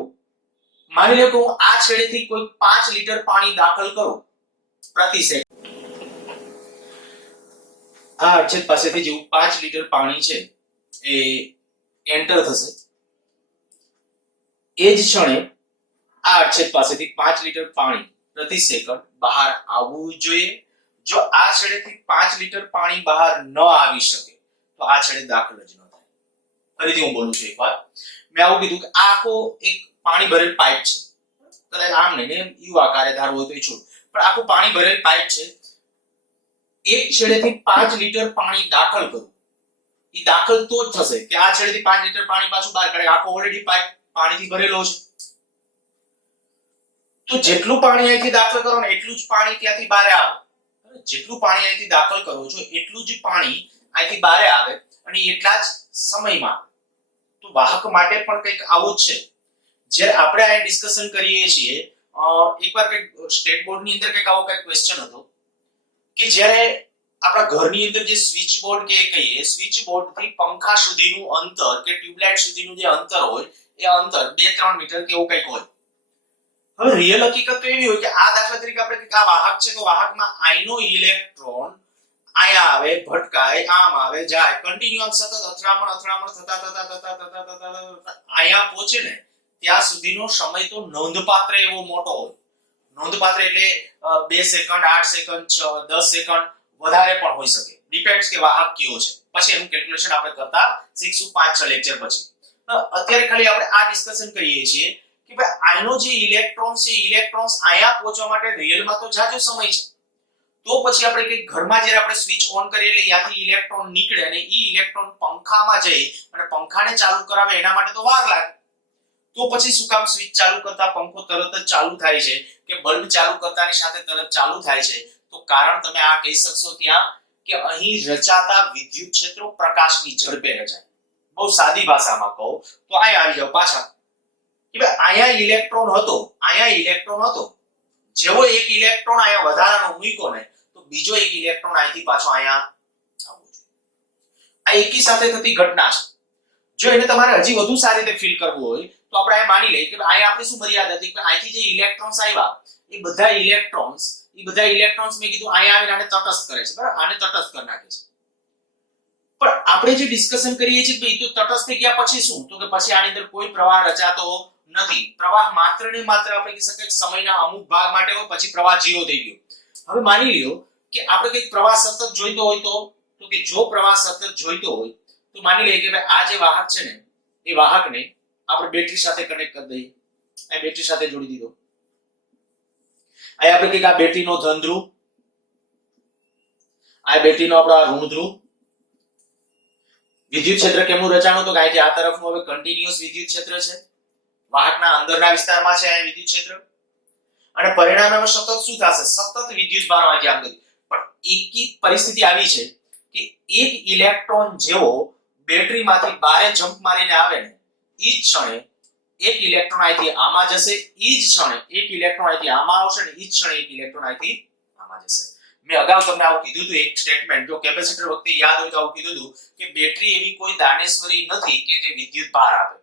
માની લો કે હું આ છેડેથી કોઈ 5 લીટર પાણી દાખલ કરું પ્રતિ સેકન્ડ, આ અડછેદ પાસેથી જેવું 5 લીટર પાણી છે એ એન્ટર થશે, એ જ ક્ષણે આ અડછેદ પાસેથી 5 લીટર પાણી પ્રતિ સેકન્ડ બહાર આવવું જોઈએ. જો આ છેડેથી 5 લીટર પાણી બહાર ન આવી શકે તો આ છેડે દાખલ જ ન થાય. ફરીથી હું બોલું છું એકવાર. મેં આવું કીધું કે આ આખો એક પાણી ભરેલ પાઇપ છે. કદાચ આમ નહીં, યુ આકારે ધારવું હોય તો એ છોડ, પણ આખું પાણી ભરેલ પાઇપ છે. એક છેડેથી 5 લીટર પાણી દાખલ કરું, એ દાખલ તો જ થશે કે આ છેડેથી 5 લીટર પાણી પાછું બહાર કાઢે. આખો ઓલરેડી પાઇપ પાણીથી ભરેલો છે. તો જેટલું પાણી અહીંથી દાખલ કરો ને એટલું જ પાણી ત્યાંથી બહાર આવે. જેટલું પાણી અહીંથી દાખલ કરો છો એટલું જ પાણી અહીંથી બહાર આવે અને એટલા જ સમયમાં. તો વાહક માટે પણ કંઈક આવું જ છે. જ્યારે આપણે આ ડિસ્કશન કરીએ છીએ, એકવાર કંઈક સ્ટેટ બોર્ડની અંદર કંઈક આવો કંઈક ક્વેશ્ચન હતો કે જ્યારે આપણા ઘરની અંદર જે સ્વિચ બોર્ડ કે કહીએ, સ્વિચ બોર્ડ થી પંખા સુધીનું અંતર કે ટ્યુબલાઇટ સુધીનું જે અંતર હોય એ અંતર 2-3 મીટર કે એવું કંઈક હોય. હવે રિયલ હકીકત તો એવી હોય કે આ દાખલા તરીકે આપણે આ વાહક છે તો વાહકમાં આયનો ઇલેક્ટ્રોન આયા આવે, ભટકાય, આમ આવે, જાય, કન્ટિન્યુઅસ સતત અથડામણ થતા આયા પહોંચે ને ત્યાં સુધીનો સમય તો નોંધપાત્ર એવો મોટો હોય. નોંધપાત્ર એટલે 2 સેકન્ડ, 8 સેકન્ડ, 10 સેકન્ડ વધારે પણ હોઈ શકે. ડિપેન્ડ્સ કે વાહક કયો છે. પછી એનું કેલ્ક્યુલેશન આપણે કરતા શીખશું 5-6 લેક્ચર પછી. અત્યારે ખાલી આપણે આ ડિસ્કશન કરીએ છીએ કે ભાઈ આનો જે ઇલેક્ટ્રોન છે, ઇલેક્ટ્રોન્સ આયા પહોંચવા માટે રિયલમાં તો જાજો સમય છે. તો પછી આપણે કે ઘરમાં જ્યારે આપણે સ્વિચ ઓન કરીએ એટલે ત્યાંથી ઇલેક્ટ્રોન નીકળે અને ઈ ઇલેક્ટ્રોન પંખામાં જઈ અને પંખાને ચાલુ કરાવે એના માટે તો વાર લાગે. તો પછી શું કામ સ્વિચ ચાલુ કરતા પંખો તરત જ ચાલુ થાય છે કે બલ્બ ચાલુ કરતાની સાથે તરત ચાલુ થાય છે? તો કારણ તમે આ કહી શકશો ત્યાં કે અહીં રચાતા વિદ્યુત ક્ષેત્રો પ્રકાશની ઝડપે રચાય. બહુ સાદી ભાષામાં કહું તો અહીંયા આવી જાવ પાછા કે ભાઈ અહીંયા ઇલેક્ટ્રોન હતો, જેવો એક ઇલેક્ટ્રોન અહીંયા વધારાનો મૂક્યો ને તો બીજો એક ઇલેક્ટ્રોન અહીંથી પાછો અહીંયા આવવો જોઈએ. આ એકી સાથે થતી ઘટના છે. જો એને તમારે હજી વધુ સારી રીતે ફીલ કરવું હોય તો આપણે આ માની લઈએ કે અહીંયા આપણી શું મર્યાદા હતી કે અહીંથી જે ઇલેક્ટ્રોન્સ આવ્યા એ બધા ઇલેક્ટ્રોન્સ મેં કીધું અહીંયા આવીને આને તટસ્થ કરે છે, બરાબર? આને તટસ્થ કરી નાખે છે. પણ આપણે જે ડિસ્કશન કરીએ છીએ કે એ તો તટસ્થ થઈ ગયા પછી શું, તો કે પછી આની અંદર કોઈ પ્રવાહ રચાતો નથી. પ્રવાહ માત્ર ને માત્ર આપણે કહી શકીએ સમયના અમુક ભાગ માટે હોય, પછી પ્રવાહ 0 થઈ ગયો. હવે માની લ્યો કે આપણે કંઈક પ્રવાહ સતત જોઈતો હોય તો કે જો પ્રવાહ સતત જોઈતો હોય તો માની લઈએ કે ભાઈ આ જે વાહક છે ને એ વાહકને આપણે બેટરી સાથે કનેક્ટ કરી દઈએ. આ બેટરી સાથે જોડી દીધો. આ આપણે કહીએ આ બેટરીનો ધન ધ્રુવ, આ બેટરીનો આપણો ઋણ ધ્રુવ. વિદ્યુત ક્ષેત્ર કેમનું રચાણું તો કે અહીંથી આ તરફનું હવે કન્ટિન્યુઅસ વિદ્યુત ક્ષેત્ર છે, વાહકના અંદરના વિસ્તારમાં છે આ વિદ્યુત ક્ષેત્ર, અને પરિણામે સતત શું થશે, સતત વિદ્યુત ભાર અહીંથી આમ ગઈ. પણ એકી પરિસ્થિતિ આવી છે કે એક ઇલેક્ટ્રોન જેવો બેટરીમાંથી બારે જમ્પ મારીને આવે ને ઈ જ ક્ષણે એક ઇલેક્ટ્રોન અહીંથી આમાં જશે, ઈ જ ક્ષણે એક ઇલેક્ટ્રોન અહીંથી આમાં આવશે ને ઈ જ ક્ષણે એક ઇલેક્ટ્રોન અહીંથી આમાં જશે. મેં અગાઉ તમને આવું કીધું હતું એક સ્ટેટમેન્ટ, જો કેપેસિટર વખતે યાદ હોય તો આવું કીધું હતું કે બેટરી એવી કોઈ દાનેશ્વરી નથી કે તે વિદ્યુત ભાર આપે,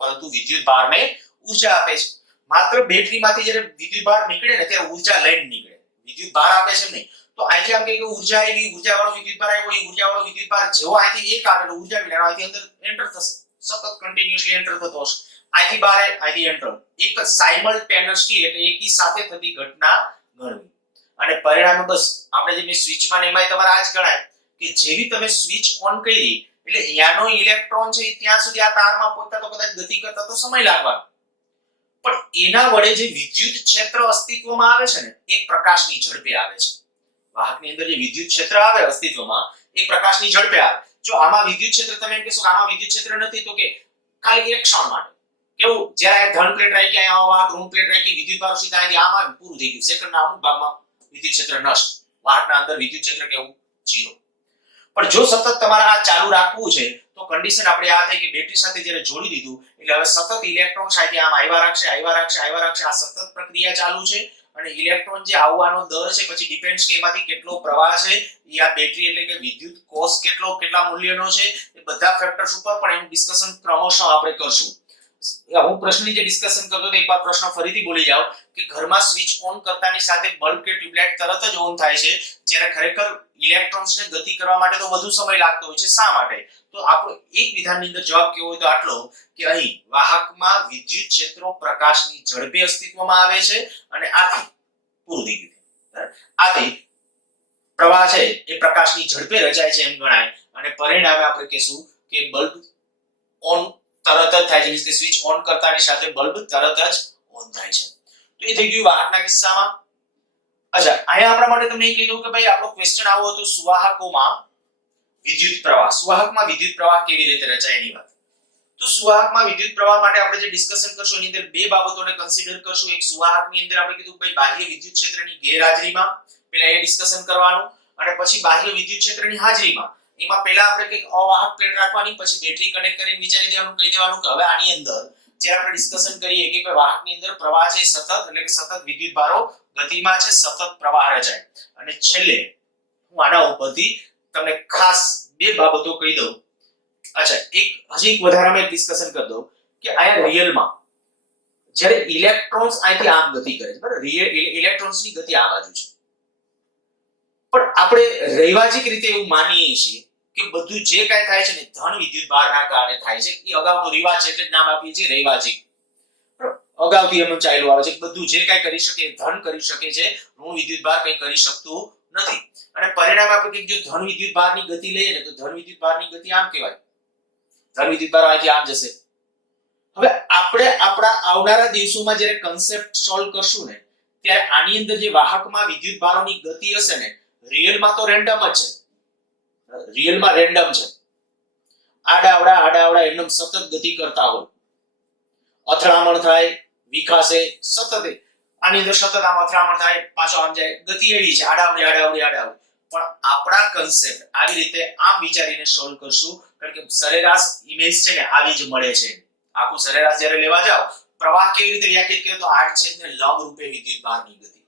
પરંતુ વિદ્યુત ભારને ઊર્જા આપે છે. માત્ર બેટરીમાંથી જ્યારે વિદ્યુત ભાર નીકળે ને ત્યારે ઊર્જા લઈને નીકળે, વિદ્યુત ભાર આપે છે નહીં. તો અહીંથી આમ કે ઊર્જા આવી, ઊર્જા વાળો વિદ્યુત ભાર આવ્યો, એ ઊર્જા વાળો વિદ્યુત ભાર જેવો અહીંથી એક આવે એટલે ઊર્જા વિના અહીંથી અંદર એન્ટર થશે, સતત કન્ટિન્યુઅસલી એન્ટર થતો હશે. અહીંથી બહાર અહીંથી એન્ટર, એક સાયમલ્ટેનિયસલી એટલે એકી સાથે થતી ઘટના ગણવી. અને પરિણામે બસ આપણે જે મેં સ્વિચમાં ને એમાંય તમારે આ જ ગણાય કે જેવી તમે સ્વિચ ઓન કરી એટલે અહીંયાનો ઇલેક્ટ્રોન છે ત્યાં સુધી આ તારમાં પહોંચતા તો કદાચ ગતિ કરતા તો સમય લાગવાનો, પણ એના વડે જે વિદ્યુત ક્ષેત્ર અસ્તિત્વમાં આવે છે ને એ પ્રકાશની ઝડપે આવે છે. વાહકની અંદર જે વિદ્યુત ક્ષેત્ર આવે અસ્તિત્વમાં એ પ્રકાશની ઝડપે આવે. જો આમાં વિદ્યુત ક્ષેત્ર તમે એમ કહેશો કે આમાં વિદ્યુત ક્ષેત્ર નથી તો કે ખાલી એક ક્ષણ માટે કેવું, જ્યારે ધન પ્લેટ રાખી અહીંયા વાહક ઋણ પ્લેટ રાખી વિદ્યુત ભાર સીધા અહીંથી આમાં પૂરું થઈ ગયું, સેકન્ડના અમુક ભાગમાં વિદ્યુત ક્ષેત્ર નષ્ટ, વાહકના અંદર વિદ્યુત ક્ષેત્ર કેવું 0. પણ જો સતત તમારે આ ચાલુ રાખવું છે તો કન્ડિશન આપણે આ થઈ કે બેટરી સાથે જ્યારે જોડી દીધું એટલે હવે સતત ઇલેક્ટ્રોન સાથે આમ આવ્યા રાખશે, આ સતત પ્રક્રિયા ચાલુ છે. અને ઇલેક્ટ્રોન જે આવવાનો દર છે પછી ડિપેન્ડ્સ કે એમાંથી કેટલો પ્રવાહ છે, એ આ બેટરી એટલે કે વિદ્યુત કોષ કેટલા મૂલ્યનો છે, એ બધા ફેક્ટર્સ ઉપર પણ એનું ડિસ્કશન ક્રમશઃ આપણે કરશું. હું પ્રશ્નની જે ડિસ્કશન કરતો તો એકવાર પ્રશ્ન ફરીથી બોલી જાવ કે ઘરમાં સ્વિચ ઓન કરતાની સાથે બલ્બ કે ટ્યુબલાઇટ તરત જ ઓન થાય છે, જ્યારે ખરેખર ઇલેક્ટ્રોન્સને ગતિ કરવા માટે તો વધુ સમય લાગતો હોય છે. શા માટે? તો આપણો એક વિધાનની અંદર જવાબ કેવો હોય તો આટલો કે અહીં વાહકમાં વિદ્યુત ક્ષેત્રો પ્રકાશની ઝડપે અસ્તિત્વમાં આવે છે અને આથી પૂરું થઈ ગયું. આથી પ્રવાહ છે એ પ્રકાશની ઝડપે રચાય છે એમ ગણાય, અને પરિણામે આપણે કહીશું કે બલ્બ ઓન તરત જ થાય છે, એટલે કે સ્વિચ ઓન કરતાની સાથે બલ્બ તરત જ ઓન થાય છે. તો એ થઈ ગયું વાહકના કિસ્સામાં. અચ્છા, અહીંયા આપણા માટે તમને કહી દઉં કે ભાઈ આપણો ક્વેશ્ચન આવો હતો સુવાહકોમાં વિદ્યુત પ્રવાહ, સુવાહકમાં વિદ્યુત પ્રવાહ કેવી રીતે રચાય એની વાત. તો સુવાહકમાં વિદ્યુત પ્રવાહ માટે આપણે જે ડિસ્કશન કરશું એની અંદર બે બાબતોને કન્સિડર કરશું. એક સુવાહકની અંદર આપણે કીધું ભાઈ બાહ્ય વિદ્યુત ક્ષેત્રની ગેરહાજરીમાં પહેલા એ ડિસ્કશન કરવાનું, અને પછી બાહ્ય વિદ્યુત ક્ષેત્રની હાજરીમાં એમાં પહેલા આપણે કંઈક અવાહક પ્લેટ રાખવાની, પછી બેટરી કનેક્ટ કરીને વિચારી દેવાનું, કહી દેવાનું કે હવે આની અંદર જે આપણે ડિસ્કશન કરીએ કે ભાઈ વાહકની અંદર પ્રવાહ છે સતત, એટલે કે સતત વિદ્યુત ભારો ગતિમાં છે, સતત પ્રવાહ રચાય. અને છેલ્લે હું આના ઉપરથી તમને ખાસ બે બાબતો કહી દઉં. અચ્છા, હજી એક વધારામાં એક ડિસ્કશન કરી દઉં કે આયા રિયલમાં જ્યારે ઇલેક્ટ્રોન્સ અહીંથી આમ ગતિ કરે છે, બરાબર, ઇલેક્ટ્રોન્સની ગતિ આ બાજુ છે, પણ આપણે રૈવાજિક રીતે એવું માનીએ છીએ કે બધું જે કાંઈ થાય છે ને ધન વિદ્યુત ભારના કારણે થાય છે. એ અગાઉનો રિવાજ છે એટલે નામ આપીએ છીએ રૈવાજિક. અગાઉથી એમ ચાલ્યું આવે છે કે બધું જે કાંઈ કરી શકે ધન કરી શકે છે, ઋણ વિદ્યુત ભાર કંઈ કરી શકતું નથી. અને પરિણામે આપણે જો ધન વિદ્યુત ભારની ગતિ લઈએ ને તો ધન વિદ્યુત ભારની ગતિ આમ કહેવાય, ધન વિદ્યુત ભાર અહીંથી આમ જશે. હવે આપણે આપણા આવનારા દિવસોમાં જ્યારે કન્સેપ્ટ સોલ્વ કરશું ને ત્યારે આની અંદર જે વાહકમાં વિદ્યુત ભારોની ગતિ હશે ને રિયલમાં તો રેન્ડમ જ છે, રિયલમાં રેન્ડમ છે, આડાવડા એકદમ સતત ગતિ કરતા હોય, અથડામણ થાય, વિખાશે, સતત આની અંદર સતત આમ અથડામણ થાય, પાછો આમ જાય, ગતિ એવી છે આડાવડી. પણ આપણા કન્સેપ્ટ આવી રીતે આમ વિચારીને સોલ્વ કરશું, કારણ કે સરેરાશ ઇમેજ છે ને આવી જ મળે છે. આખું સરેરાશ જ્યારે લેવા જાવ, પ્રવાહ કેવી રીતે વ્યાખ્યાયિત કર્યો તો 8 છેદને લંબ રૂપે વિદ્યુત ભારની ગતિ.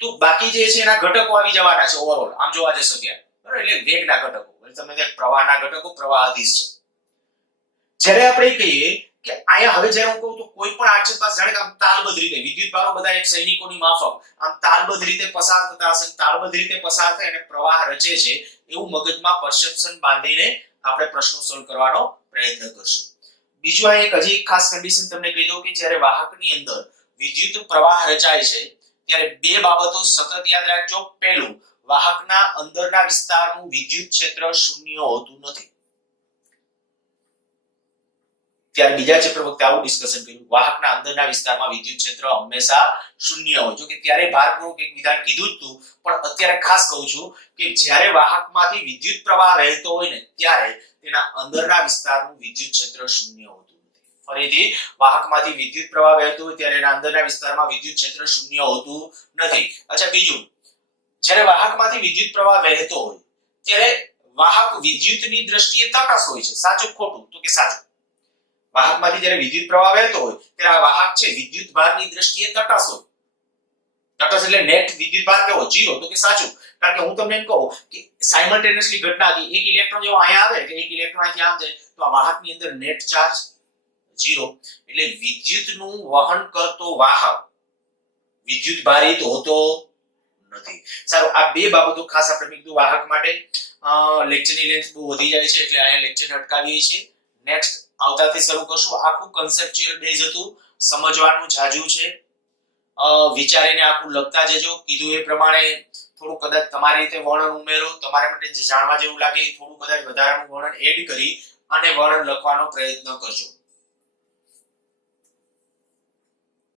તો બાકી જે છે એના ઘટકો આવી જવાના છે ઓવરઓલ આમ જોવા જશો ત્યારે, બરાબર, એટલે વેગના ઘટકો, તમે ત્યાં પ્રવાહના ઘટકો પ્રવાહ અધિશ છે. જ્યારે આપણે કહીએ કે આયા હવે જ્યારે હું કહું તો કોઈ પણ આક્ષેપ પાસ જાણે કે આમ તાલબદ્ધ રીતે વિદ્યુત ભારો બધા એક સૈનિકોની માફક આમ તાલબદ્ધ રીતે પસાર થતા હશે, તાલબદ્ધ રીતે પસાર થાય અને પ્રવાહ રચે છે એવું મગજમાં પરસેપ્શન બાંધીને આપણે પ્રશ્નો સોલ્વ કરવાનો પ્રયત્ન કરશું. બીજું આ એક હજી એક ખાસ કન્ડિશન તમને કહી દઉં કે જ્યારે વાહકની અંદર વિદ્યુત પ્રવાહ રચાય છે ત્યારે બે બાબતો સતત યાદ રાખજો. પહેલું, વાહકના અંદરના વિસ્તારનું વિદ્યુત ક્ષેત્ર શૂન્ય હોતું નથી. ત્યારે બીજા ચેપ્ટર વખતે આવું ડિસ્કશન કર્યું, વાહકના અંદરના વિસ્તારમાં વિદ્યુત ક્ષેત્ર હંમેશા શૂન્ય હોય. જો કે ત્યારે ભારપૂર્વક એક વિધાન કીધું જ હતું, પણ અત્યારે ખાસ કહું છું કે જ્યારે વાહકમાંથી વિદ્યુત પ્રવાહ વહેતો હોય ને ત્યારે તેના અંદરના વિસ્તારનું વિદ્યુત ક્ષેત્ર શૂન્ય હોતું નથી. ફરીથી, વાહકમાંથી વિદ્યુત પ્રવાહ વહેતો હોય ત્યારે એના અંદરના વિસ્તારમાં વિદ્યુત ક્ષેત્ર શૂન્ય હોતું નથી. અચ્છા, બીજું, જ્યારે વાહકમાંથી વિદ્યુત પ્રવાહ વહેતો હોય ત્યારે વાહક વિદ્યુતની દ્રષ્ટિએ તટસ્થ હોય છે. સાચું ખોટું? તો કે સાચું. વાહકમાંથી જ્યારે વિદ્યુત પ્રવાહ વહેતો હોય ત્યારે આ વાહક છે વિદ્યુત ભારની દ્રષ્ટિએ તટસ્થ હોય. તટસ્થ એટલે નેટ વિદ્યુત ભાર કેવો? 0. તો કે સાચું. કારણ કે હું તમને એમ કહું કે સાયમલ્ટેનિયસલી ઘટના હતી, એક ઇલેક્ટ્રોન જેવો અહીંયા આવે કે એક ઇલેક્ટ્રોન અહીંથી આમ જાય તો આ વાહકની અંદર નેટ ચાર્જ 0. એટલે વિદ્યુતનું વહન કરતો વાહક વિદ્યુત ભારિત હોતો નથી. સારું, આ બે બાબતો ખાસ આપણે કીધું વાહક માટે. લેક્ચરની લેન્થ બહુ વધી જાય છે એટલે અહીંયા લેક્ચર અટકાવીએ છીએ. નેક્સ્ટ આવતાથી શરૂ કરશું. આખું કન્સેપ્ચ્યુઅલ બેઝ હતું, સમજવાનું જાજુ છે. વિચારીને આખું લખતા જજો. કીધું એ પ્રમાણે થોડું કદાચ તમારી રીતે વર્ણન ઉમેરો, તમારા માટે જે જાણવા જેવું લાગે એ થોડું કદાચ વધારાનું વર્ણન એડ કરી અને વર્ણન લખવાનો પ્રયત્ન કરજો.